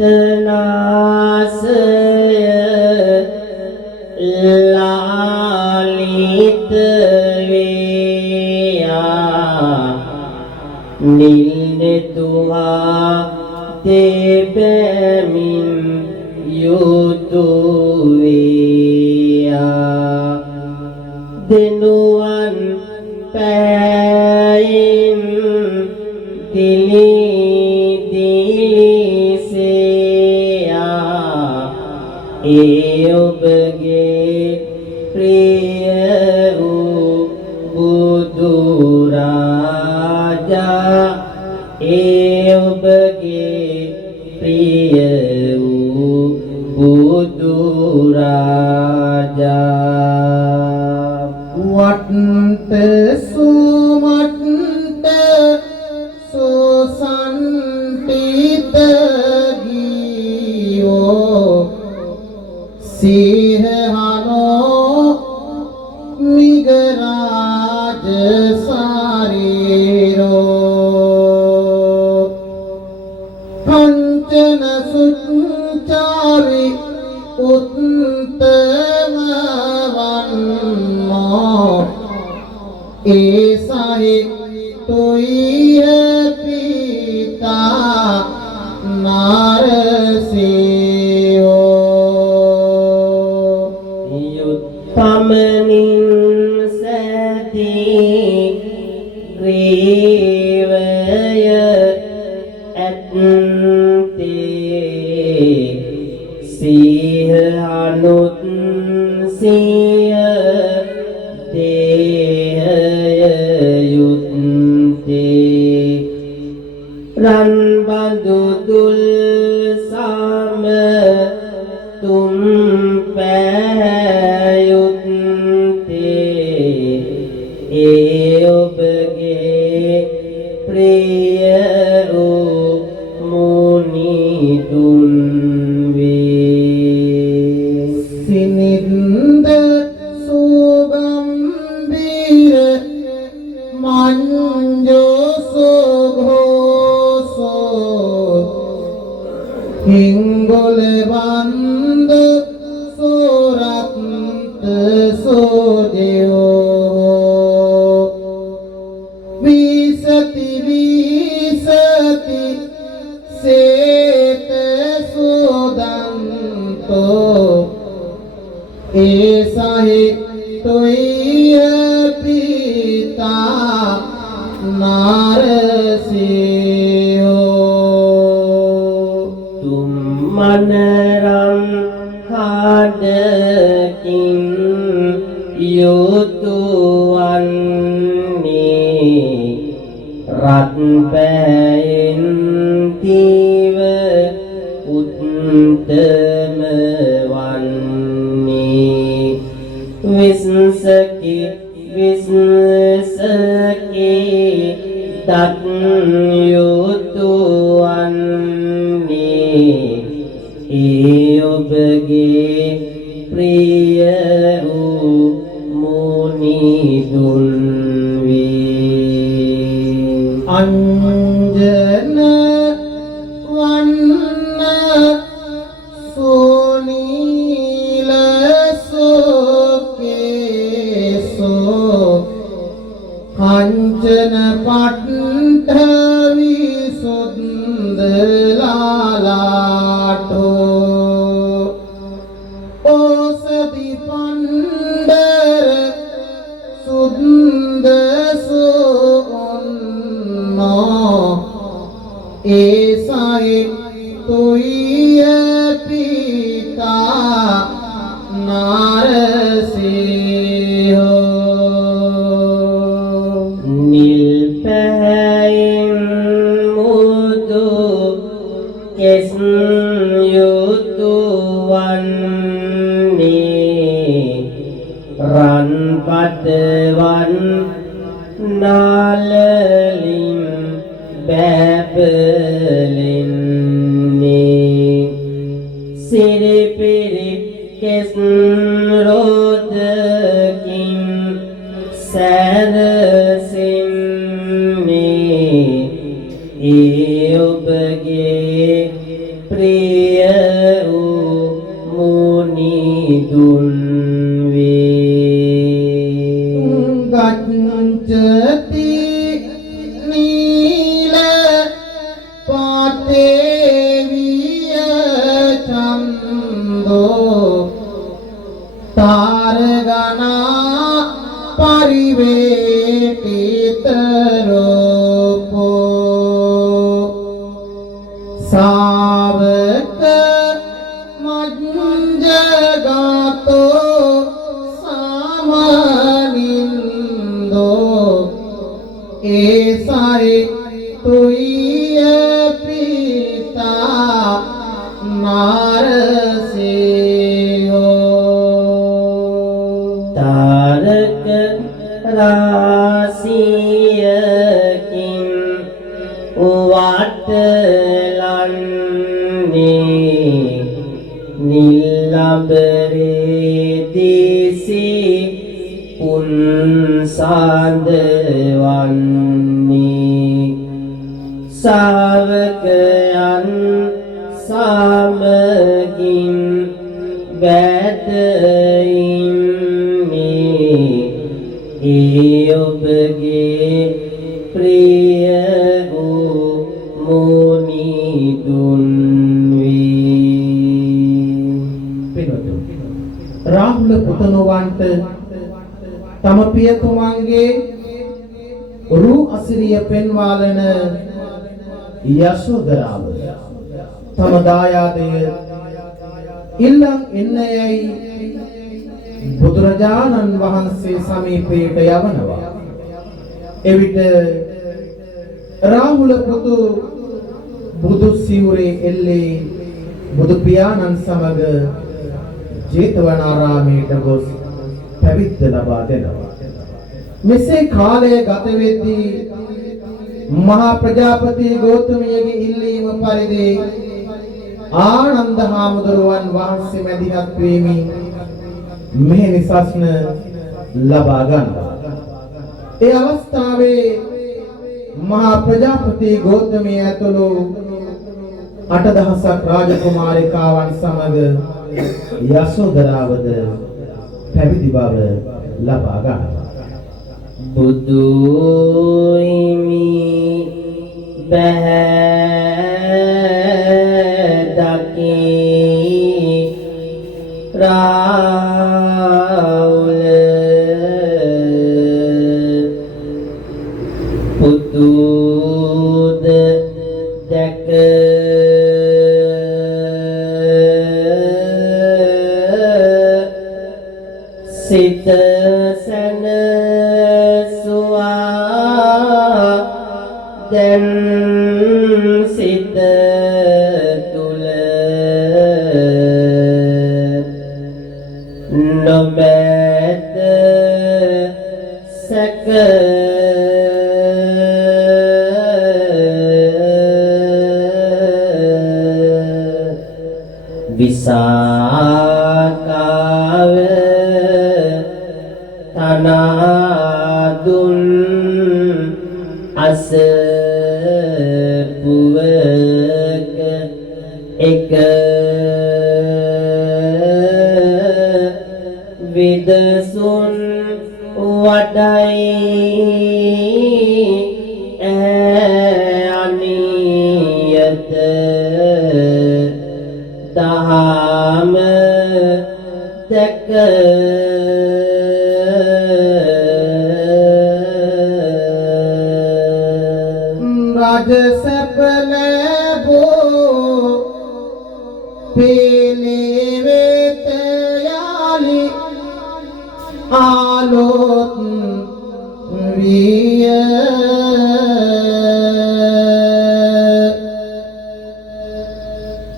ලාලිත වේයා නිල්නෙතුහා දෙබැමින් යුතු වේයා දෙනුවන් පැයින් දිලි දිලිසෙයා ඒ ඔබගේ ප්‍රිය වූ බුදු රාජා ඒ ඔබගේ ප්‍රිය වූ බුදු රාජා වට්ට සුමට්ට සෝසන්ටිත ගියෝ සිහහනෝ මිගරාජ සාරීරෝ පංචන සුච්චාවි උත්තම වන්නෝ ඒසයි තුයිය පිතා නාරසියෝ යුත්පමනින් සැදී ග්‍රීවය ඇත්තේ සිහනුත් සිය දේහය යුත්තේ රන්බඳු දුල් සම තුම් පැයුත්තේ ඒ ඔබගේ ප්‍රිය වූ මුනිදුන් වේ සිනින්ද සුගම්බීර මංජෝ සෝඝෝසෝ හිංගොල වන්ද සෝරත්ත සෝදයෝ විසති විසති සේත සෝදන්තෝ ඒසයි තුයිය පිතා නාරසියෝ තුම්මනරම් හදකින් යුතු වන්නේ රත්පැයෙන් දීව උත්තම වන්නේ විස්සකි විස්සකි දත් යුතු වන්නේ ඒ ඔබගේ ප්‍රිය වූ මුනිදුන් වේ අංජන වන්න සෝනීල සෝකේසෝ කංචන පට්ඨ විසුද්ධලාලාටෝ ඕසති පණ්ඩර සුන්ද සෝන්නෝ ඒසයි තුයිය පිතා නාරසියෝ නිල් පැහැයෙන් මුදු කෙස් යුතු වන්නේ රන් පදවන් නාලලින් බැබලෙන්නේ සිරි පිරිත් කෙස් රෝදකින් සැරසෙන්නේ ඒ ඔබගේ ප්‍රිය වූ මුනිදුන් ගච්ඡති නීල පාතේවිය චන්දෝ තාරගනා පරිවේටිත රූපෝ සාවක මඤ්ඤගතෝ සාමනින්දෝ ඒසයි තුය පිතා නාරසියෝ තාරක රාසියකින් වටලන්නේ නිල්ලඹරේ දිසි උන්සාදවන්නේ ශාවකයන් සමගින් වැද ඉන්නේ ඒ ඔබගේ ප්‍රිය වූ මුනිදුන් රාහුල පුතණුවන්ට තම පියතුමන්ගේ රූ අසිරිය පෙන්වාලන යශෝදරාව තම දායාදය ඉල්ලන් එන්නයයි බුදුරජාණන් වහන්සේ සමීපයට යවනවා. එවිට රාහුල පුතු බුදු සිවුරේ එල්ලේ බුදු පියාණන් සමග ජේතවනාරාමයට ගොස් පැවිද්ද ලබා දෙනවා. මෙසේ කාලය ගත වෙද්දී මහා ප්‍රජාපති ගෞතමයගේ ඉල්ලීම පරිදි ආනන්ද හාමුදුරුවන් වහන්සේ මැදිහත් වෙමින් මෙහෙණි සස්න ලබා ගන්නවා. ඒ අවස්ථාවේ මහා ප්‍රජාපති ගෞතමය ඇතුළු 8000ක් රාජකුමාරිකාවන් සමග යශෝදරාවද පැවිදි බව ලබා ගන්නවා. බුදු හිමි බෑ දකි රාහුල පුදුද දැක සිත සැනසුවා දැන් සිත තුල නොමැත සැක විසාකාව තනාදුන් අසපුවක එක විදසුන් වඩයි අනියත දහම දැක රාජසප ලැබෝ පෙළේ වෙත යාලි ආලෝත් විය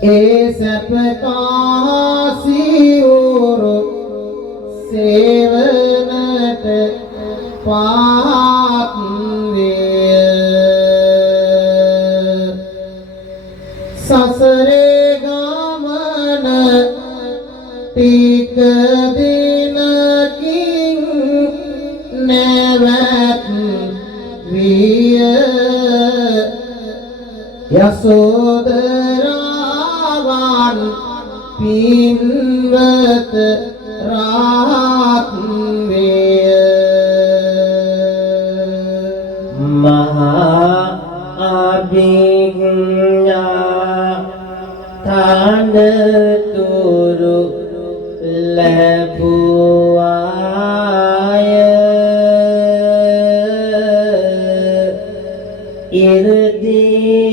ඒ සැප කාසියෝරු සේවනට පාත් සසරේ ගමන ටික දිනකින් නැවත් විය යසෝදරාවන් පින්වත රාහත් වේ මහා අභිඥා තනතුරු ලැබුවාය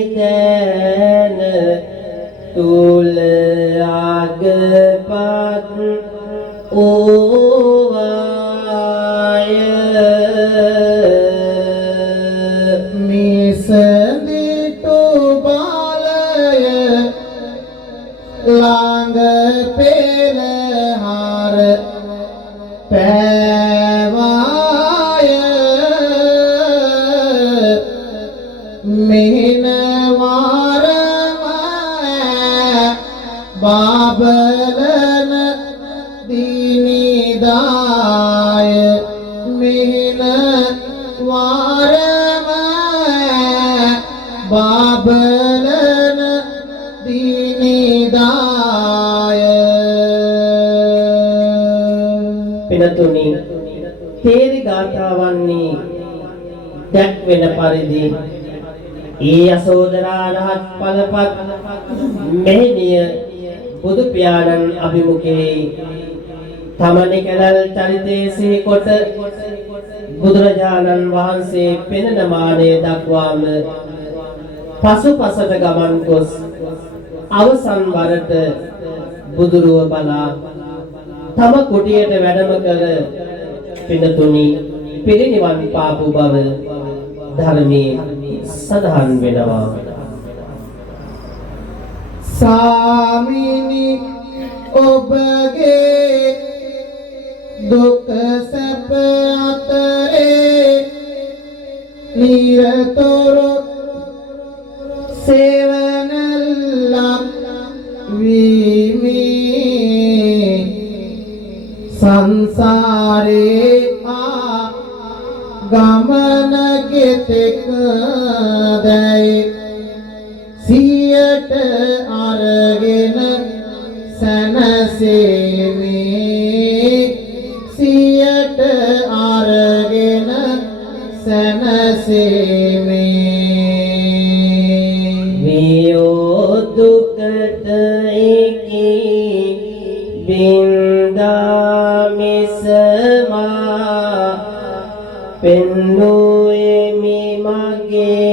ඉරදීතන තුල අගපත් ඕවාය මිසදිටු බාලය ළඟ පෙළහර පෑවාය මෙහෙන වාරම බාබලන දිනිදාය මෙහෙන වාරම බාබලන දිනිදාය පිනතුනි තේරි ගාථාවන්නේ දැක්වෙන පරිදි ඒ යසෝදරා රහත් ඵලපත් මෙහෙණිය බුදු පියාණන් අභිමුඛේ තමනි කලල් චරිතයේ සිහි කොට බුදුරජාණන් වහන්සේ පෙනෙන මානෙ දක්වාම පසුපසට ගමන් ගොස් අවසන් වරට බුදුරුව බලා තම කුටියට වැඩම කළ පිනතුනි පිරිනිවන් පාපු බව ධර්මයේ සඳහන් වෙනවා. සාමිනි ඔබගේ දුක සැප අතරේ නිරතොර සේවනල්ලක් වීමේ සංසාරේ ගමන කෙතෙක් දැයි සියට අරගෙන සැනසීමේ සියට අරගෙන සැනසීමේ වියෝ දුකට එකී බින්දා මිසමා පෙන්නුෙමි මගේ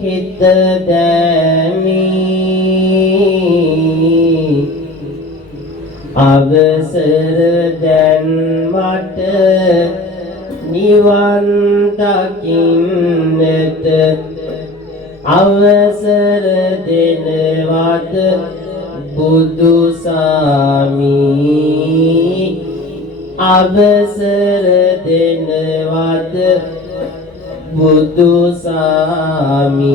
හිත දැමි අවසර දැන් මට නිවන් දකින්නට අවසර දෙනවද බුදු සාමී අවසර දෙනවද බුදු සාමී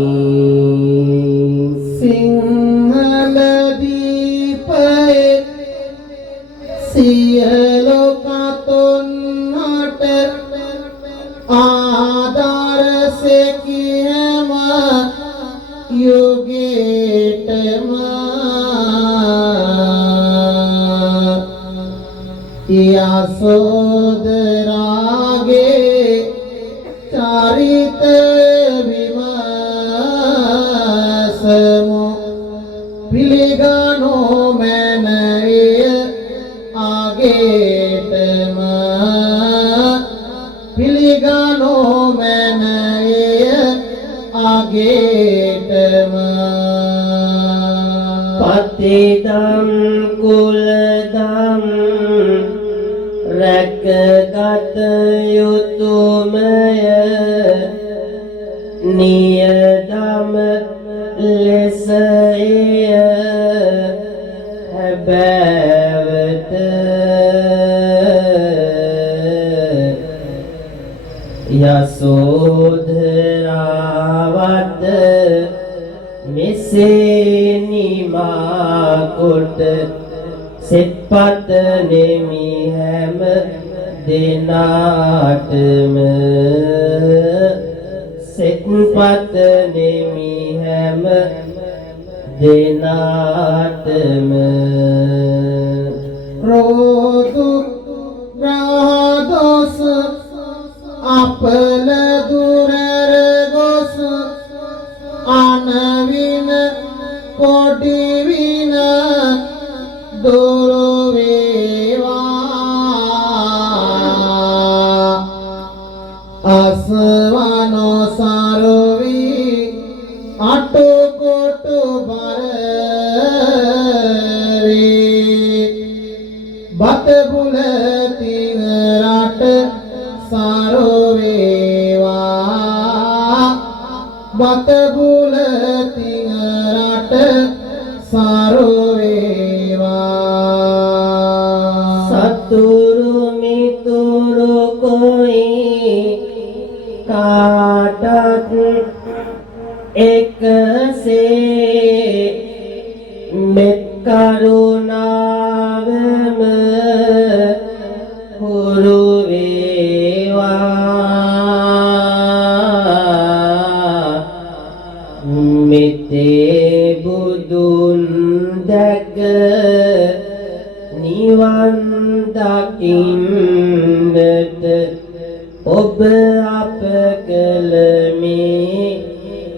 සිංහල දීපයේ සියලු කතුන්හට ආදර්ශකි හැම යුගයටම යසෝදරාගේ චරිත විමසමු පිළිගනු මැනය ආගේටම පිළිගනු මැනය ආගේටම පතිතං කුලදම් රැකගත යුතුමය නියදම ලෙස එය හැබෑවට යසෝදරාවත මෙසේ නිමා කොට සෙත්පත් නෙමි හැම දෙනාටම සෙත්පත් නෙමි හැම දෙනාටම රෝදු ග්‍රහදොස් අපල දුරර ගොස් අනවින පොඩි වින දුරු වේවා අසවනෝ සරවි අටකොටු බරේ බත බුලතින් රට සරවේවා බත බුලතින් රට සරවේවා සතුරු මිතුරු කොයි කාටත් එකසේ මෙත් කරුණාවම හුරු වේවා මෙතේ බුදුන් දැක නිවන් දකින්නට ඔබ අප කළ මේ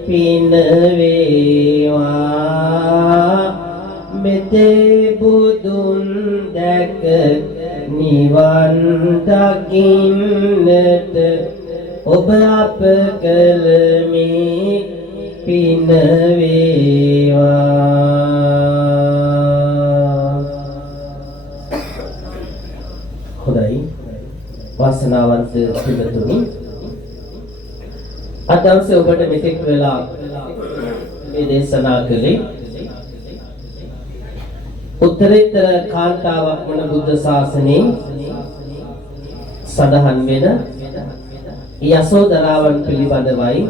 පින වේවා මෙතේ බුදුන් දැක නිවන් දකින්නට ඔබ අප කළ මේ පින වේවා හොඳයි වාසනාවන්ත පිළිතුරු අද දවසේ ඔබට මෙතෙක් වෙලා මේ දේශනා කළේ උත්තරීතර කාන්තාවක් වන බුද්ධ ශාසනයේ සඳහන් වෙන යසෝදරාවන් පිළිබඳවයි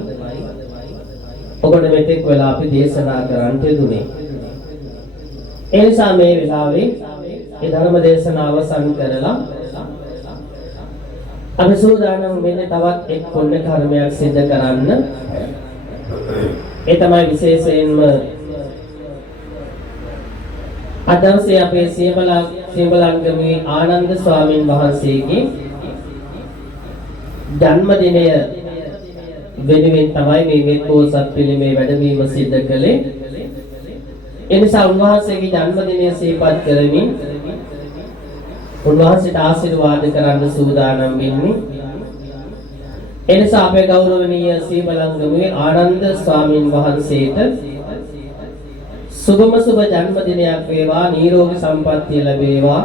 ඔබට මෙතෙක් වෙලා අපි දේශනා කරන්නට යෙදුනේ. ඒ නිසා මේ වෙලාවේ ඒ ධර්ම දේශනාව අවසන් කරලා අපි සූදානම් වෙන්නේ තවත් එක් පුණ්‍ය කර්මයක් සිදු කරන්න. ඒ තමයි විශේෂයෙන්ම අද දවසේ අපේ සියඹලංගමේ ආනන්ද ස්වාමීන් වහන්සේගේ ජන්මදිනය වෙනුවෙන් තමයි මේ මෙත්පෝසත් පිළිමේ වැඩමවීම සිදු කළේ. එනිසා උන්වහන්සේගේ ජන්මදිනය සිහිපත් කරමින් උන්වහන්සේට ආශිර්වාද කරන්න සූදානම් වෙන්නේ. එනිසා අපේ ගෞරවනීය සියඹලංගමේ ආනන්ද ස්වාමීන් වහන්සේට සුබම සුබ ජන්මදිනයක් වේවා, නිරෝගී සම්පන්නිය ලැබේවා.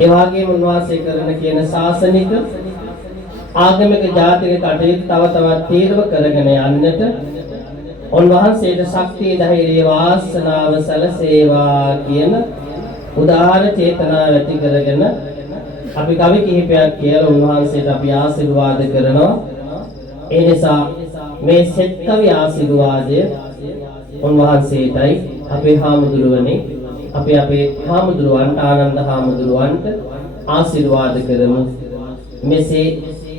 ඒ වගේම උන්වහන්සේ කරන කියන ශාසනික ආගමික ජාතික කටයුතු තව තවත් තීව්‍ර කරගෙන යන්නට උන්වහන්සේට ශක්තිය ධෛර්යය වාසනාව සැලසේවා කියන උදාාර චේතනාව ඇති කරගෙන අපි කවි කිහිපයක් කියලා උන්වහන්සේට අපි ආශිර්වාද කරනවා. ඒ නිසා මේ සෙත් කවි ආශිර්වාදය උන්වහන්සේටයි අපේ හාමුදුරුවනේ අපි අපේ හාමුදුරුවන්ට ආනන්ද හාමුදුරුවන්ට ආශිර්වාද කරමු මෙසේ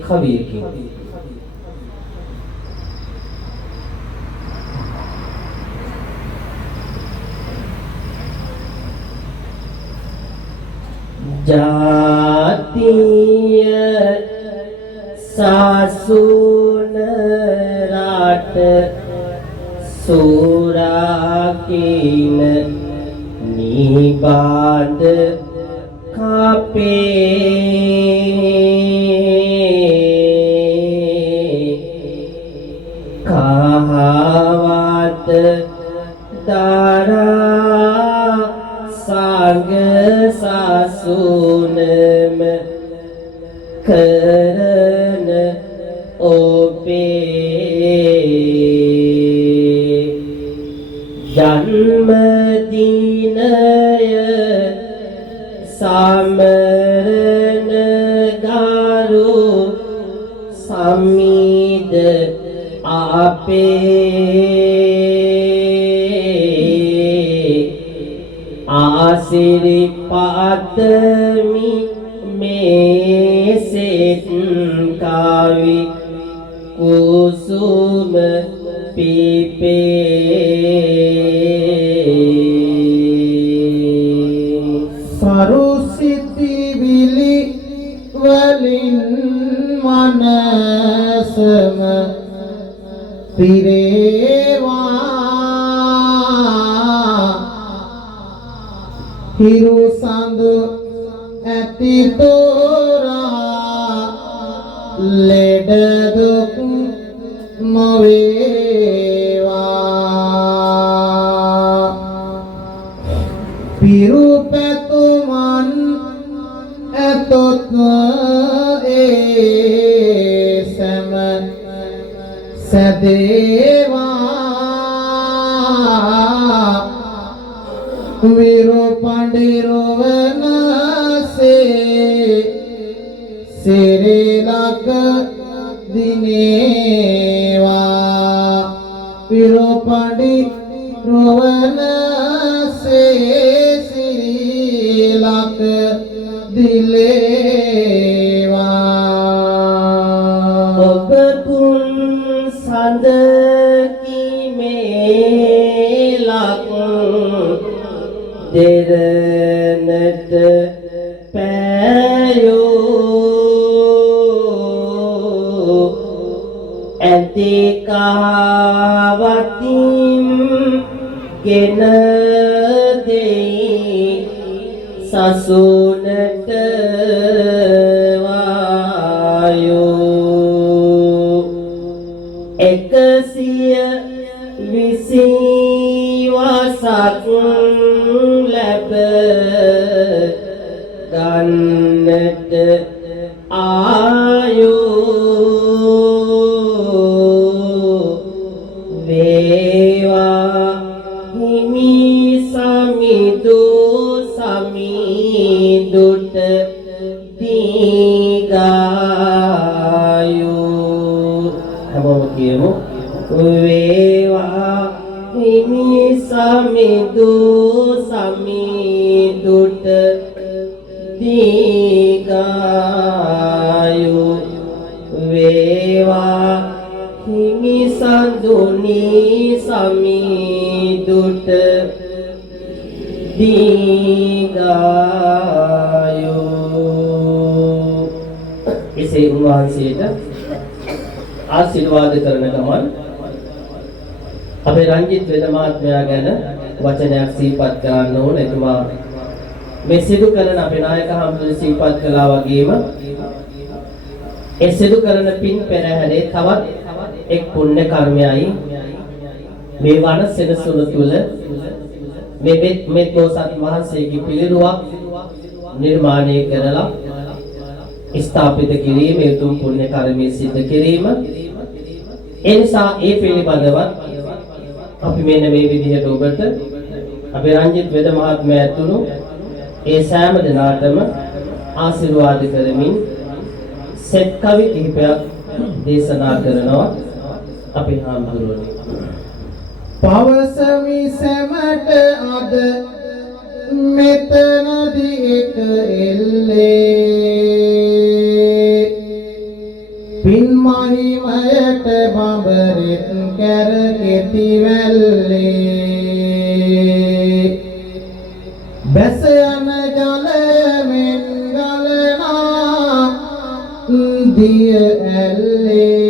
කවියකින්. ජාතිය සාසුන රට සූරාකින නිබාඳ කපේ කහවත දරා සංග සාසුනම කරන ඔබේ ජන්මදිනය සමරන ගරු සම්මිද අපේ ආසිරි පාතමි මේසෙත් කාවි කුසුම පිපේ සරුසිතිවිලි වලින් මනසම පිරේවා හිරු සඳු ඇති තෝරා ලෙඩ දුක් නොවේවා පිරු පැතුමන් ඇතොත් ඒ සම සදේවා විරු පඬිරවනසේ සිරිලක දිනේවා විරු පඬිරවනසේ සිරිලක දිලේවා ඔබ පුන් සඳකි මේලක් දෙරනට පෑයෝ ඇති කහවතින් ගෙන දෙයි සසුනට වායෝ 120 වසක් ලැබ ගන්නට ආයෝ වේවා හිමි සමිදු සමිදුට දීගායෝ හැමෝම කියමු වේවා හිමි සමිදු සමිදුට දීගායෝ වේවා හිමි සඳුනි සමිදුට දීගායෝ එසේ උන්වහන්සේට ආශිර්වාද කරන ගමන් අපේ රංජිත් වේද මහත්මයා ගැන වචනයක් සිහිපත් කරන්න ඕන. එතුමා මේ සිදු කරන අපේ නායක හම්බුනේ සිහිපත් කළා වගේම ඒ සිදු කරන පින් පෙරහැරේ තවත් එක් පුණ්‍ය කර්මයයි මේ වන සෙනසුන තුල මේ බෝසත් වහන්සේගේ පිළිරුවක් නිර්මාණය කරලා ස්ථාපිත කිරීම උතුම් පුණ්‍ය කර්මයේ සිද්ධ කිරීම. ඒ නිසා ඒ පිළිබඳව අපි මෙන්න මේ විදිහට ඔබට අපේ රංජිත් වේද මහත්මයා ඇතුළු ඒ සෑම දිනාටම ආශිර්වාද කරමින් සෙත් කවි කිහිපයක් දේශනා කරනවා අපි හාමුදුරුවනේ. පවසමි සැමට අද මෙතනදී එක එල්ලේ පින් මහිමයට බඹරෙත් කැරකෙති වැල්ලේ බැස යන ජලයෙන් ගලනා දිය ඇල්ලේ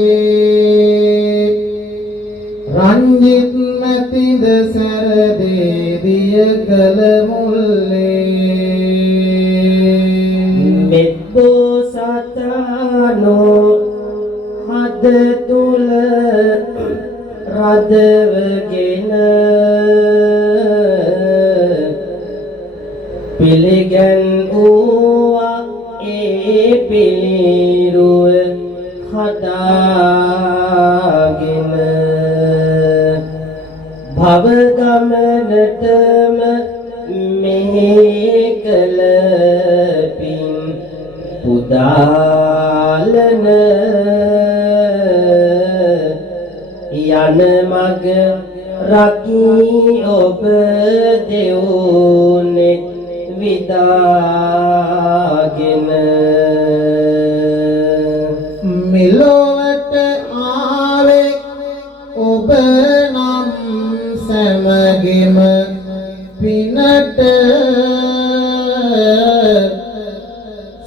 රංජිත් මැතිද සැරදේ දිය කළ මුල්ලේ මෙත්බෝ සතනෝ හද තුල රදවගෙන පිළිගන් ඕවා ඒ පිළිරුව හදාගෙන භව ගමනටම මේ කළ පින් පුදාලන යන මග රකී ඔබ දෙවුනේ විදාගෙන මෙලොවට ආවේ ඔබ නම් සැමගෙම පිනට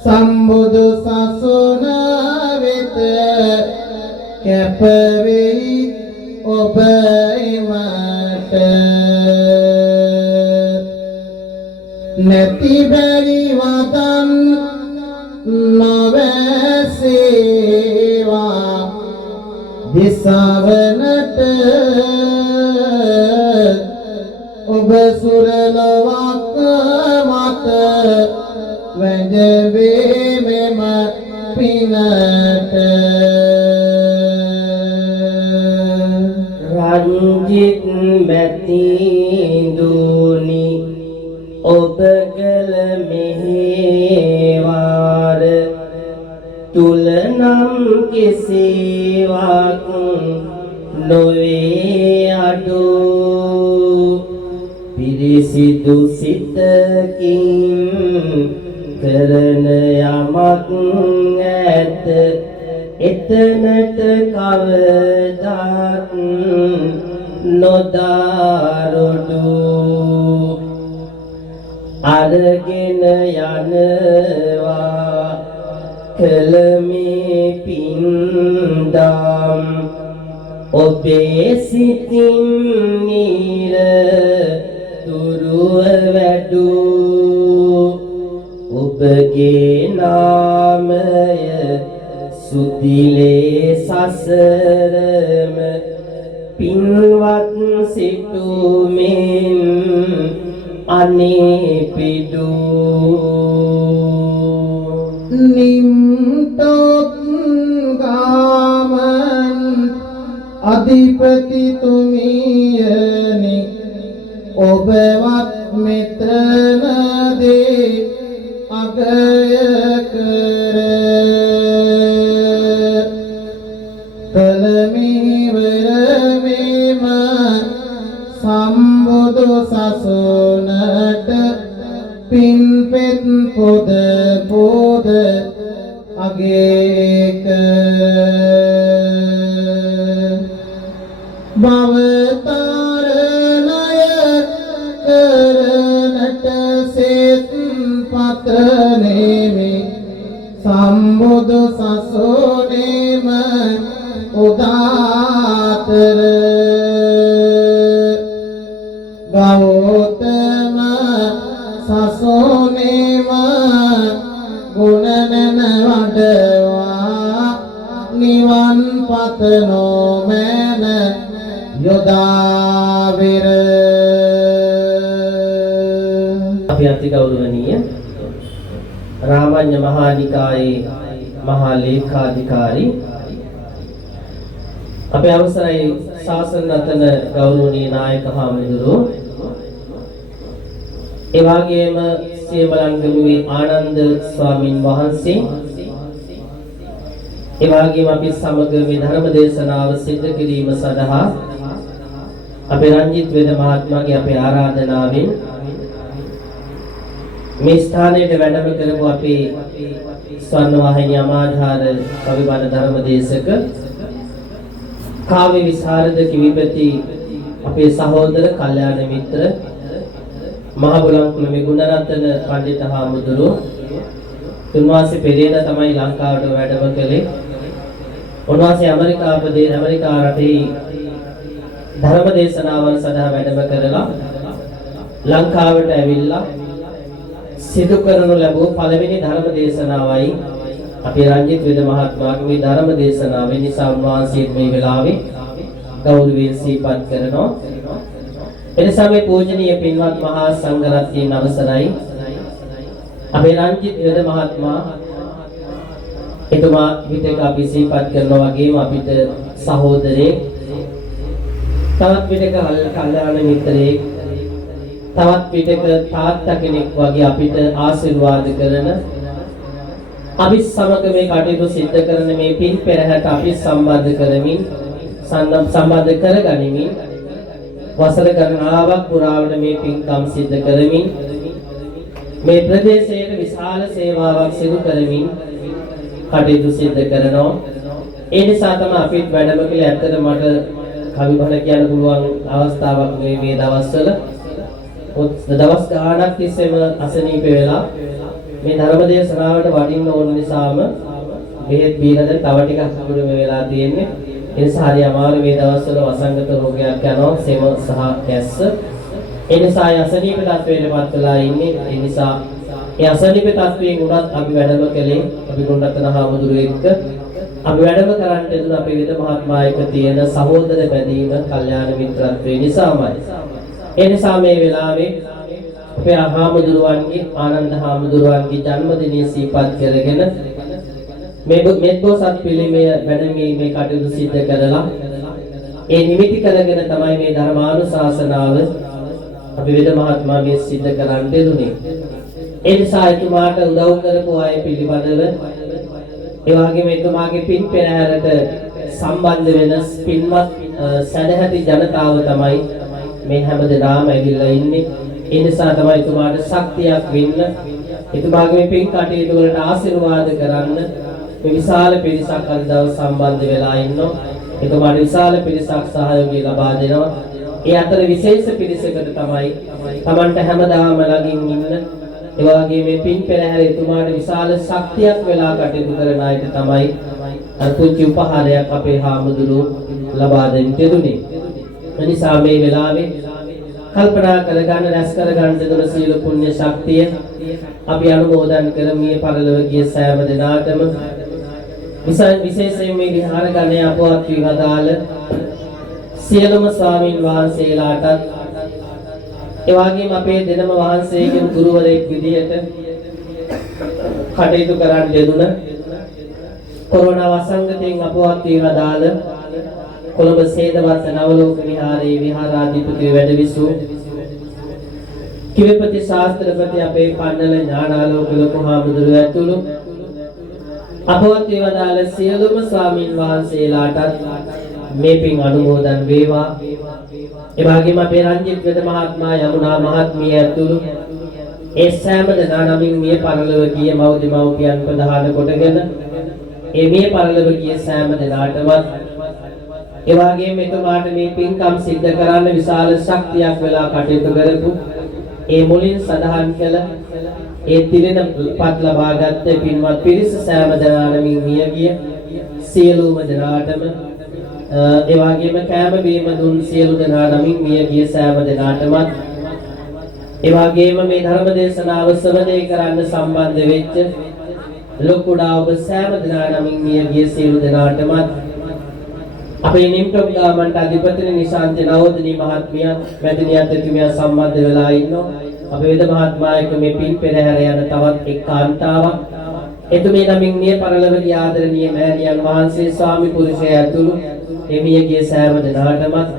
සම්බුදු සසුන වෙත කැප වෙයි ඔබ එමට නැති බැරි වදන් නොවැසේවා දිසවනට ඔබ සුරලවක් මත වැඳවේ මෙම පිනට රංජිත් මැතිඳුනි ඔබ කළ මෙහෙවාර තුල නම් කිසිවක් නොවේ අඩු පිරිසිදු සිතකින් කරන යමක් ඇත එතනට කවදාත් නොදාරුඩු අරගෙන යනවා කලමේ පින්දම් ඔබේ සිතින් නිර තුරුව වැඩු ඔබගේ නාමය සුදිලේ සසරම පින්වත් සිටුමින් අනේ පිඩු නිම්තොත් ගාමන් අධිපති තුමියනි ඔබවත් මෙතනදී අගය කර කලමිවරමෙම සම්බුදු සසුනට පින්පෙත් පොද පොද අගේක භවතරණය කරනට සෙත් පතනෙමි සම්බුදු සසුනේම උදාතර ගෞතම සසුනේම ගුණනන වඩවා නිවන් පතනෝ මැන යොදාවිර අපි අති ගෞරවනීය රාමඤ්ඤ මහා නිකායේ මහා ලේකාධිකාරී අපේ අවසරයි ශාසන රත්න ගෞරවනීය නායක හාමුදුරුවෝ ඒ වගේම සියඹලන්ගමුවේ ආනන්ද ස්වාමින් වහන්සේ ඒ වගේම අපි සමග මේ ධර්ම දේශනාව සිදු කිරීම සඳහා අපේ රංජිත් වේද මහත්මයාගේ අපේ ආරාධනාවෙන් මේ ස්ථානයේ වැඩම කරපු අපේ ස්වර්ණවාහිනී අමාධාර කවිබල ධර්ම දේශක කාව්‍ය විසරද කිවිපති අපේ සහෝදර කල්යාණ මිත්‍ර මහ බුලන්කුලමේ ගුණරත්න පඬිත හාමුදුරුවෝ තුන්වාසේ පෙරේදා තමයි ලංකාවට වැඩම කළේ. උන්වහන්සේ ඇමරිකා රටේ ධර්ම දේශනාවන් සඳහා වැඩම කරලා ලංකාවට ඇවිල්ලා සිදු කරනු ලැබූ පළවෙනි ධර්ම දේශනාවයි අපේ රංජිත් වේද මහත්මයාගේ මේ ධර්ම දේශනාව නිසා උන්වහන්සේ මේ වෙලාවේ ගෞරවයෙන් සිහිපත් කරනවා. එනිසා මේ පූජනීය පින්වත් මහා සංඝරත්නයන් අවසරයි අපේ රංජිත් වේද මහත්මයා එතුමා විතක අපි සිහිපත් කරනවා වගේම අපිට සහෝදරයෙක් තවත් විතක කල්යාණ මිත්‍රයෙක් තවත් විතක තාත්තා කෙනෙක් වගේ අපිට ආශිර්වාද කරන අපි සමග මේ කටයුතු සිද්ධ කරන මේ පින් පෙරහැරට අපි සම්බන්ධ කරමින් සම්බන්ධ කරගනිමින් වසර ගණනාවක් පුරාවට මේ පින්කම් සිද්ධ කරමින් මේ ප්‍රදේශයේ විශාල සේවාවක් සිදු කරමින් කටයුතු සිදු කරනවා. ඒ නිසා තමයි අපිත් වැඩම කළේ. ඇත්තට මට කවි බණ කියන්න පුළුවන් අවස්ථාවක් මේ දවස්වල. දවස් ගාණක් තිස්සේම අසනීප වෙලා මේ ධර්ම දේශනාවට වඩින්න ඕන නිසාම බෙහෙත් බීලා දැන් තව ටිකක් අපිට මේ වෙලා තියෙන්නේ. ඒ නිසා හරි අමාරු මේ දවස්වල වසංගත රෝගයක් යනවා, සෙම සහ කැස්ස. ඒ නිසා අසනීප තත්වයකටපත් වෙලා ඉන්නේ. ඒ නිසා ඒ අසනීප තත්වයෙන් උනත් අපි වැඩම කළේ අපි ගුණරත්න හාමුදුරුවෝ එක්ක අපි වැඩම කරන්න යන අපේ විද මහත්මයා එක්ක තියෙන සහෝදර බැඳීම, කල්යාණ මිත්‍රත්වය නිසාමයි. ඒ නිසා මේ වෙලාවේ අපේ හාමුදුරුවන්ගේ ආනන්ද හාමුදුරුවන්ගේ ජන්මදිනය සිහිපත් කරගෙන මේ මෙත්බෝසත් පිළිමය වැඩමීමේ කටයුතු සිදු කරලා ඒ නිමිති කරගෙන තමයි මේ ධර්මානුශාසනාව අපි විද මහත්මයාගේ සිදු කරන්න දෙන්නේ. ඒ නිසා එතුමාට උදව් කරපු අය පිළිබඳව ඒ වගේම එතුමාගේ පින් පෙරහැරට සම්බන්ධ වෙන පින්වත් සදැහැති ජනතාව තමයි මේ හැමදෙනාම ඇවිල්ලා ඉන්නේ. ඒ නිසා තමයි එතුමාට ශක්තියක් වෙන්න, එතුමාගේ මේ පින් කටයුතු වලට ආශිර්වාද කරන්න මේ විශාල පිරිසක් අද දවස් සම්බන්ධ වෙලා ඉන්නවා. එතුමාට විශාල පිරිසක් සහයෝගය ලබා දෙනවා. ඒ අතර විශේෂ පිරිසකට තමයි Tamanට හැමදාම ළඟින් ඉන්න, ඒ වගේ මේ පින් පෙරහැර එතුමාට විශාල ශක්තියක් වෙලා කටයුතු කරන අයට තමයි අර පුංචි උපහාරයක් අපේ හාමුදුරුවෝ ලබා දෙන්න දෙදුනේ. එනිසා මේ වෙලාවේ කල්පනා කරගන්න, රැස් කරගන්න දෙන සීල පුණ්‍ය ශක්තිය අපි අනුමෝදන් කරමිය පරලොව ගිය සෑම දෙනාටම විශේෂයෙන් මේ විහාර ගණය අපවත් වී වදාළ සියලුම ස්වාමීන් වහන්සේලාටත් ඒ වගේම අපේ දෙනම වහන්සේගේ ගුරුවරයෙක් විදිහට කටයුතු කරන්න යෙදුන කොරෝනා වසංගතයෙන් අපවත් වී වදාළ කොළඹ සේදවත්ත නවලෝක විහාරයේ විහාරාධිපති වැඩවිසූ කිවපති ශාස්ත්‍රපති අපේ පන්නල ඥානාලෝක ලොකු හාමුදුරුවෝ ඇතුළු අපවත් වී වදාළ සියලුම ස්වාමීන් වහන්සේලාටත් මේ පින් අනුමෝදන් වේවා. ඒ වගේම අපේ රංජිත් වෙද මහත්මයා, යමුනා මහත්මිය ඇතුළු ඒ සෑම දෙනා නමින් මිය පරලොව ගිය මව් දෙමව්පියන් ප්‍රධාන කොටගෙන ඒ මිය පරලොව ගිය සෑම දෙනාටමත් ඒ වගේම එතුමාට මේ පින්කම් සිද්ධ කරන්න විශාල ශක්තියක් වෙලා කටයුතු කරපු ඒ මුලින් සඳහන් කළ ඒ තිරෙන පත් ලබාගත් පින්වත් පිරිස සෑම දෙනා නමින් මිය ගිය සියලුම දෙනාටම ඒ වගේම කෑම බීම දුන් සියලු දෙනා නමින් මිය ගිය සෑම දෙනාටමත් ඒ වගේම මේ ධර්ම දේශනාව ශ්‍රවණය කරන්න සම්බන්ධ වෙච්ච ලොකුඩා ඔබ සෑම දෙනා නමින් මිය ගිය සියලු දෙනාටමත් අපේ නිම්ටොක් ගාමන්ට අධිපති නිශාන්ත නවෝදනී මහත්මිය මැදිනියත් එතුමිය සම්බන්ධ වෙලා ඉන්නවා. අපේ වෙද මහත්මයා එක්ක මේ පින් පෙරහැර යන තවත් එක් කාන්තාවක් එතුමිය නමින් මිය පරලොව ගිය ආදරණීය මෑණියන් වහන්සේ ස්වාමි පුරුෂය ඇතුළු එමිය ගිය සෑම දෙනාටමත්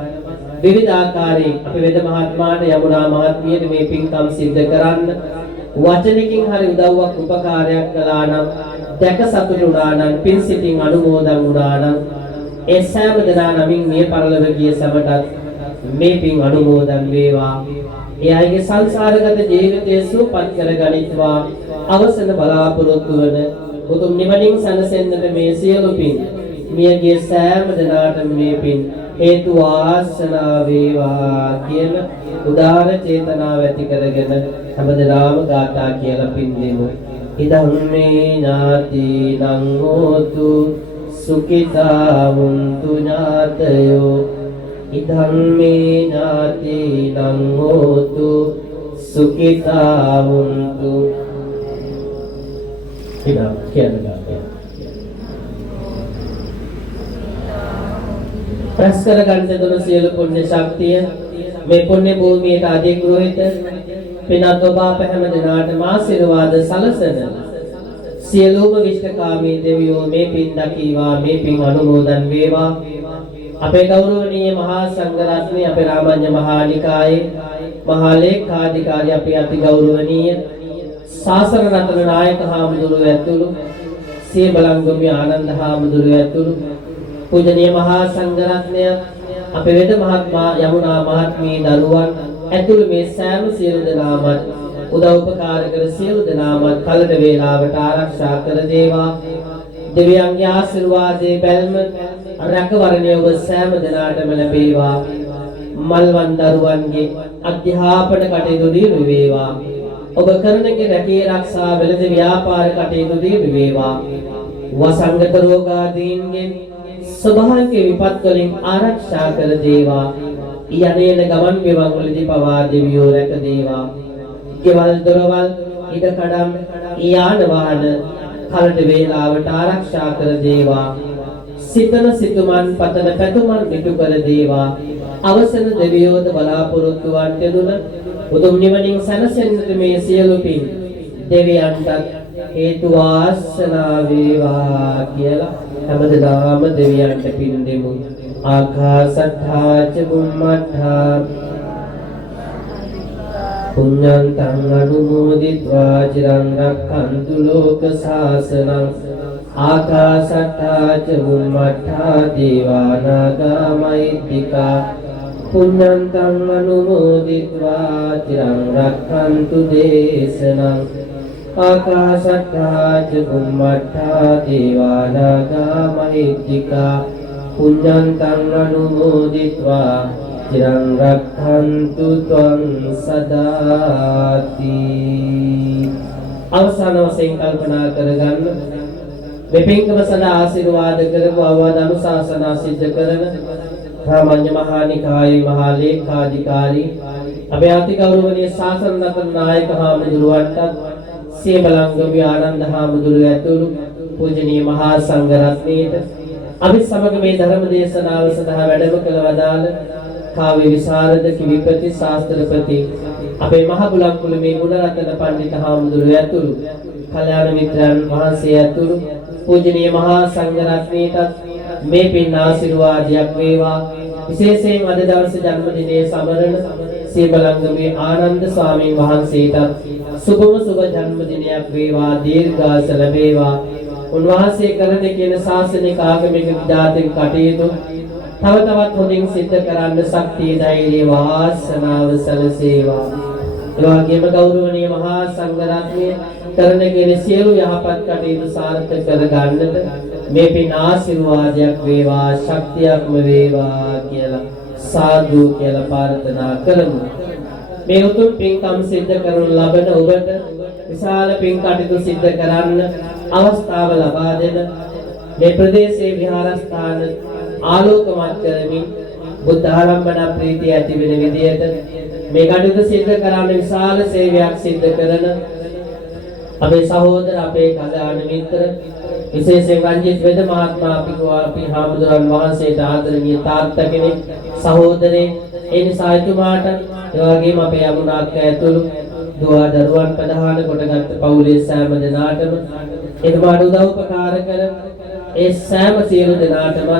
විවිධ ආකාරයෙන් අපේ වෙද මහත්මයාට යමුනා මහත්මියට මේ පින්කම් සිද්ධ කරන්න වචනකින් හරි උදව්වක් උපකාරයක් කළා නම්, දැක සතුටු වුණා නම්, පින් සිතින් අනුමෝදන් වුණා නම් ඒ සෑම දෙනා නමින් මිය පරලොව ගිය සමටත් මේ පින් අනුමෝදන් වේවා. ඒ අයගේ සංසාරගත ජීවිතය සුවපත් කරගනිත්වා. අවසන බලාපොරොත්තු වන උතුම් නිවනින් සැනසෙන්නට මේ සියලු පින් මියගේ සෑම දෙනාට මේ පින් හේතු වාසනා වේවා කියන උදාර චේතනාව ඇති කරගෙන හැමදෙනාම ගාථා කියලා පින් දෙමු. ඉදං මේ ඥාතිනං හෝතු සුඛිතා වුන්තු ඥාතයෝ. ඉදං මේ ඥාතිනං හෝතු සුඛිතා වුන්තු. ඉදං කියන්නේ රැස් කරගන්න දුන සියලු පුණ්‍ය ශක්තිය මේ පුණ්‍ය භූමියට අධිග්‍රහිත පිනත් ඔබ අප හැම දිනාටම ආශිර්වාද සලසන සියලුම විශ්වකාමී දෙවියෝ මේ පින් දකීවා, මේ පින් අනුමෝදන් වේවා. අපේ ගෞරවනීය මහා සංඝරත්නය, අපේ රාමඤ්ඤ මහා නිකායේ මහා ලේකාධිකාරී අපේ අති ගෞරවනීය ශාසන රත්න නායක හාමුදුරුවෝ ඇතුළු සිය බලංගොම්ගේ ආනන්ද හාමුදුරුවෝ ඇතුළු පූජනීය මහා සංඝරත්නය, අපේ වෙද මහත්මයා, යමුනා මහත්මිය, දරුවන් ඇතුළු මේ සෑම සියලු දෙනාම උදව් උපකාර කර සියලු දෙනාමත් කලට වේලාවට ආරක්ෂා කර දේවා. දෙවියන්ගේ ආශිර්වාදයේ බැල්ම රැකවරණය ඔබ සෑම දෙනාටම ලැබේවා. මල්වන් දරුවන්ගේ අධ්‍යාපන කටයුතු දියුණු වේවා. ඔබ කරන රැකී ආරක්ෂා වෙළඳ ව්‍යාපාර කටයුතු දියුණු වේවා. වසංගත රෝගාදීන්ගෙන් ස්වභාවික විපත් වලින් ආරක්ෂා කර දේවා. යන්නේන ගමන් ගෙවන් වලදී පවා දෙවියෝ රැක දේවා. ගෙවල් දොරවල් ඉඩකඩම් යාන වාහන කලට වේලාවට ආරක්ෂා කර දේවා. සිතන සිතුමන් පතන පැතුමන් පිටු කර දේවා. අවසන දෙවියෝද බලාපොරොත්තු වන්ට දුන උතුම් නිවනින් සැනසෙන්නට මේ සියලු පින් දෙවියන්ට හේතු වාසනා වේවා කියලා හැමදාම දෙවියන්ට පින් දෙමු. ආකාසට්ඨා ච බුම්මට්ඨා පුඤ්ඤන්තං අනුමෝදිत्वा චිරං රක්ඛන්තු ලෝක සාසනං. ආකාසට්ඨා ච බුම්මට්ඨා දේවානාගා මහිත්‍තිකා පුඤ්ඤන්තං අනුමෝදිत्वा චිරං රක්ඛන්තු දේශනං. ආකාසට්ඨා ච බුම්මට්ඨා දේවානාගා මහිත්‍තිකා පුඤ්ඤන්තං අනුමෝදිत्वा චිරං රක්ඛන්තු ත්වං සදාති. අවසාන වශයෙන් කල්පනා කරගන්න මේ පින්කම සඳහා ආශිර්වාද කරපු අවවාද අනුශාසනා සිද්ධ කරන රාමඤ්ඤ මහා නිකායේ මහා ලේකාධිකාරී අපේ අති ගෞරවනීය ශාසන නතර නායක හාමුදුරුවන්ට සියබලංගම ආනන්ද හාමුදුරුවෝ ඇතුළු පූජනීය මහා සංඝ රත්නයට අපි සමග මේ ධර්ම දේශනාව සඳහා වැඩම කළ වදාළ කාව්‍ය විශාරද කිවිපති ශාස්ත්‍රපති අපේ මහ බුලක්කුල මේ ගුණරත්න පඬිත හාමුදුරුවෝ ඇතුළු කල්‍යාණ මිත්‍රයන් වහන්සේ ඇතුළු පූජනීය මහා සංඝ රත්නයට මේ පින් ආශිර්වාදයක් වේවා. විශේෂයෙන් අද දවසේ ජන්මදිනයේ සමරන සියබලංගමේ ආනන්ද ස්වාමීන් වහන්සේට සුබම සුබ ජන්මදිනයක් වේවා. දීර්ඝාස ලැබේවා. උන්වහන්සේ කරන කියන ශාසනික ආගමික විද්‍යාත්මක කටයුතු තව තවත් හොඳින් සිද්ධ කරන්න ශක්තිය ධෛර්යය වාසනාව සැලසේවා. ඒ වගේම ගෞරවනීය මහා සංඝ රත්නය කරන කියන සියලු යහපත් කටයුතු සාර්ථක කර ගන්නට මේ පින් ආශිර්වාදයක් වේවා, ශක්තියක්ම වේවා කියලා සාදු කියලා ප්‍රාර්ථනා කරමු. මේ උතුම් පින්කම් සිද්ධ කරනු ලබන ඔබට විශාල පින් කටයුතු සිද්ධ කරන්න අවස්ථාව ලබා දෙන මේ ප්‍රදේශයේ විහාරස්ථාන ආලෝකමත් කරමින් බුද්ධ ආරම්භන ප්‍රීතිය ඇති වෙන විදියට මේ කටයුතු සිද්ධ කරන්න විශාල සේවයක් සිද්ධ කරන අපේ සහෝදර අපේ කල්‍යාණ මිත්‍ර විශේෂයෙන් රංජිත් වෙද මහත්මයා අපි හාමුදුරන් වහන්සේට ආදරණීය තාත්තා කෙනෙක් සහෝදරේ ඒ නිසා එතුමාට ඒ වගේම අපේ අමුණාක්ක ඇතුළු දුව දරුවන් ප්‍රධාන කොටගත් පවුලේ සෑම දෙනාටම එතුමාට උදව් උපකාර කර ඒ සෑම සියලු දෙනාටම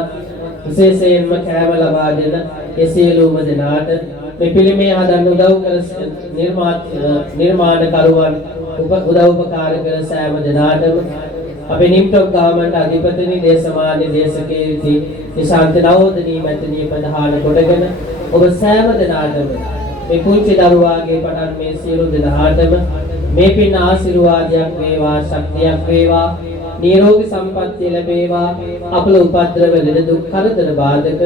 විශේෂයෙන්ම කෑම ලබා දෙන ඒ සියලුම දෙනාට මේ පිළිමේ හදන්න උදව් කර නිර්මාණකරුවන් උදව් උපකාර කර සෑම දෙනාටම අපේ නිම්ටොක් ගාමන්ට අධිපතිනි දේශමාන්‍ය දේශකයේදී නිශාන්ත නවෝදනී මැතිණිය ප්‍රධාන කොටගෙන ඔබ සෑම දෙනාටම මේ පුංචි දරුවාගේ පටන් මේ සියලු දෙනාටම මේ පින් ආශිර්වාදයක් වේවා, ශක්තියක් වේවා, නිරෝගී සම්පන්නිය ලැබේවා. අපල උපද්‍රව ලෙඩ දුක් කරදර බාධක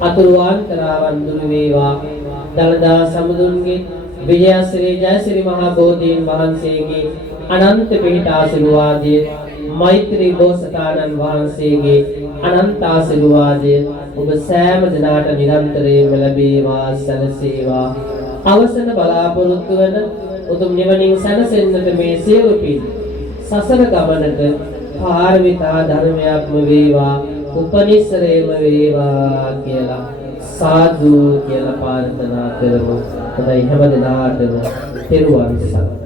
අතුරුවාන්තරාවන් දුරු වේවා. දලදා සමුදුන්ගේ විජයශ්‍රී ජයශ්‍රී මහා බෝධීන් වහන්සේගේ අනන්ත පිහිට ආශිර්වාදය, මෛත්‍රී බෝසතාණන් වහන්සේගේ අනන්ත ආශිර්වාදය ඔබ සෑම දිනකට නිරන්තරයෙන්ම ලැබේවා, සැලසේවා. අවසන බලාපොරොත්තු වන උතුම් නිවනින් සැනසෙන්නට මේ සියලු පින් සසර ගමනට පාරමිතා ධර්මයක්ම වේවා, උපනිශ්‍රේම වේවා කියලා සාදු කියලා ප්‍රාර්ථනා කරමු. හොඳයි, හැම දිනාටම තෙරුවන් සරණයි.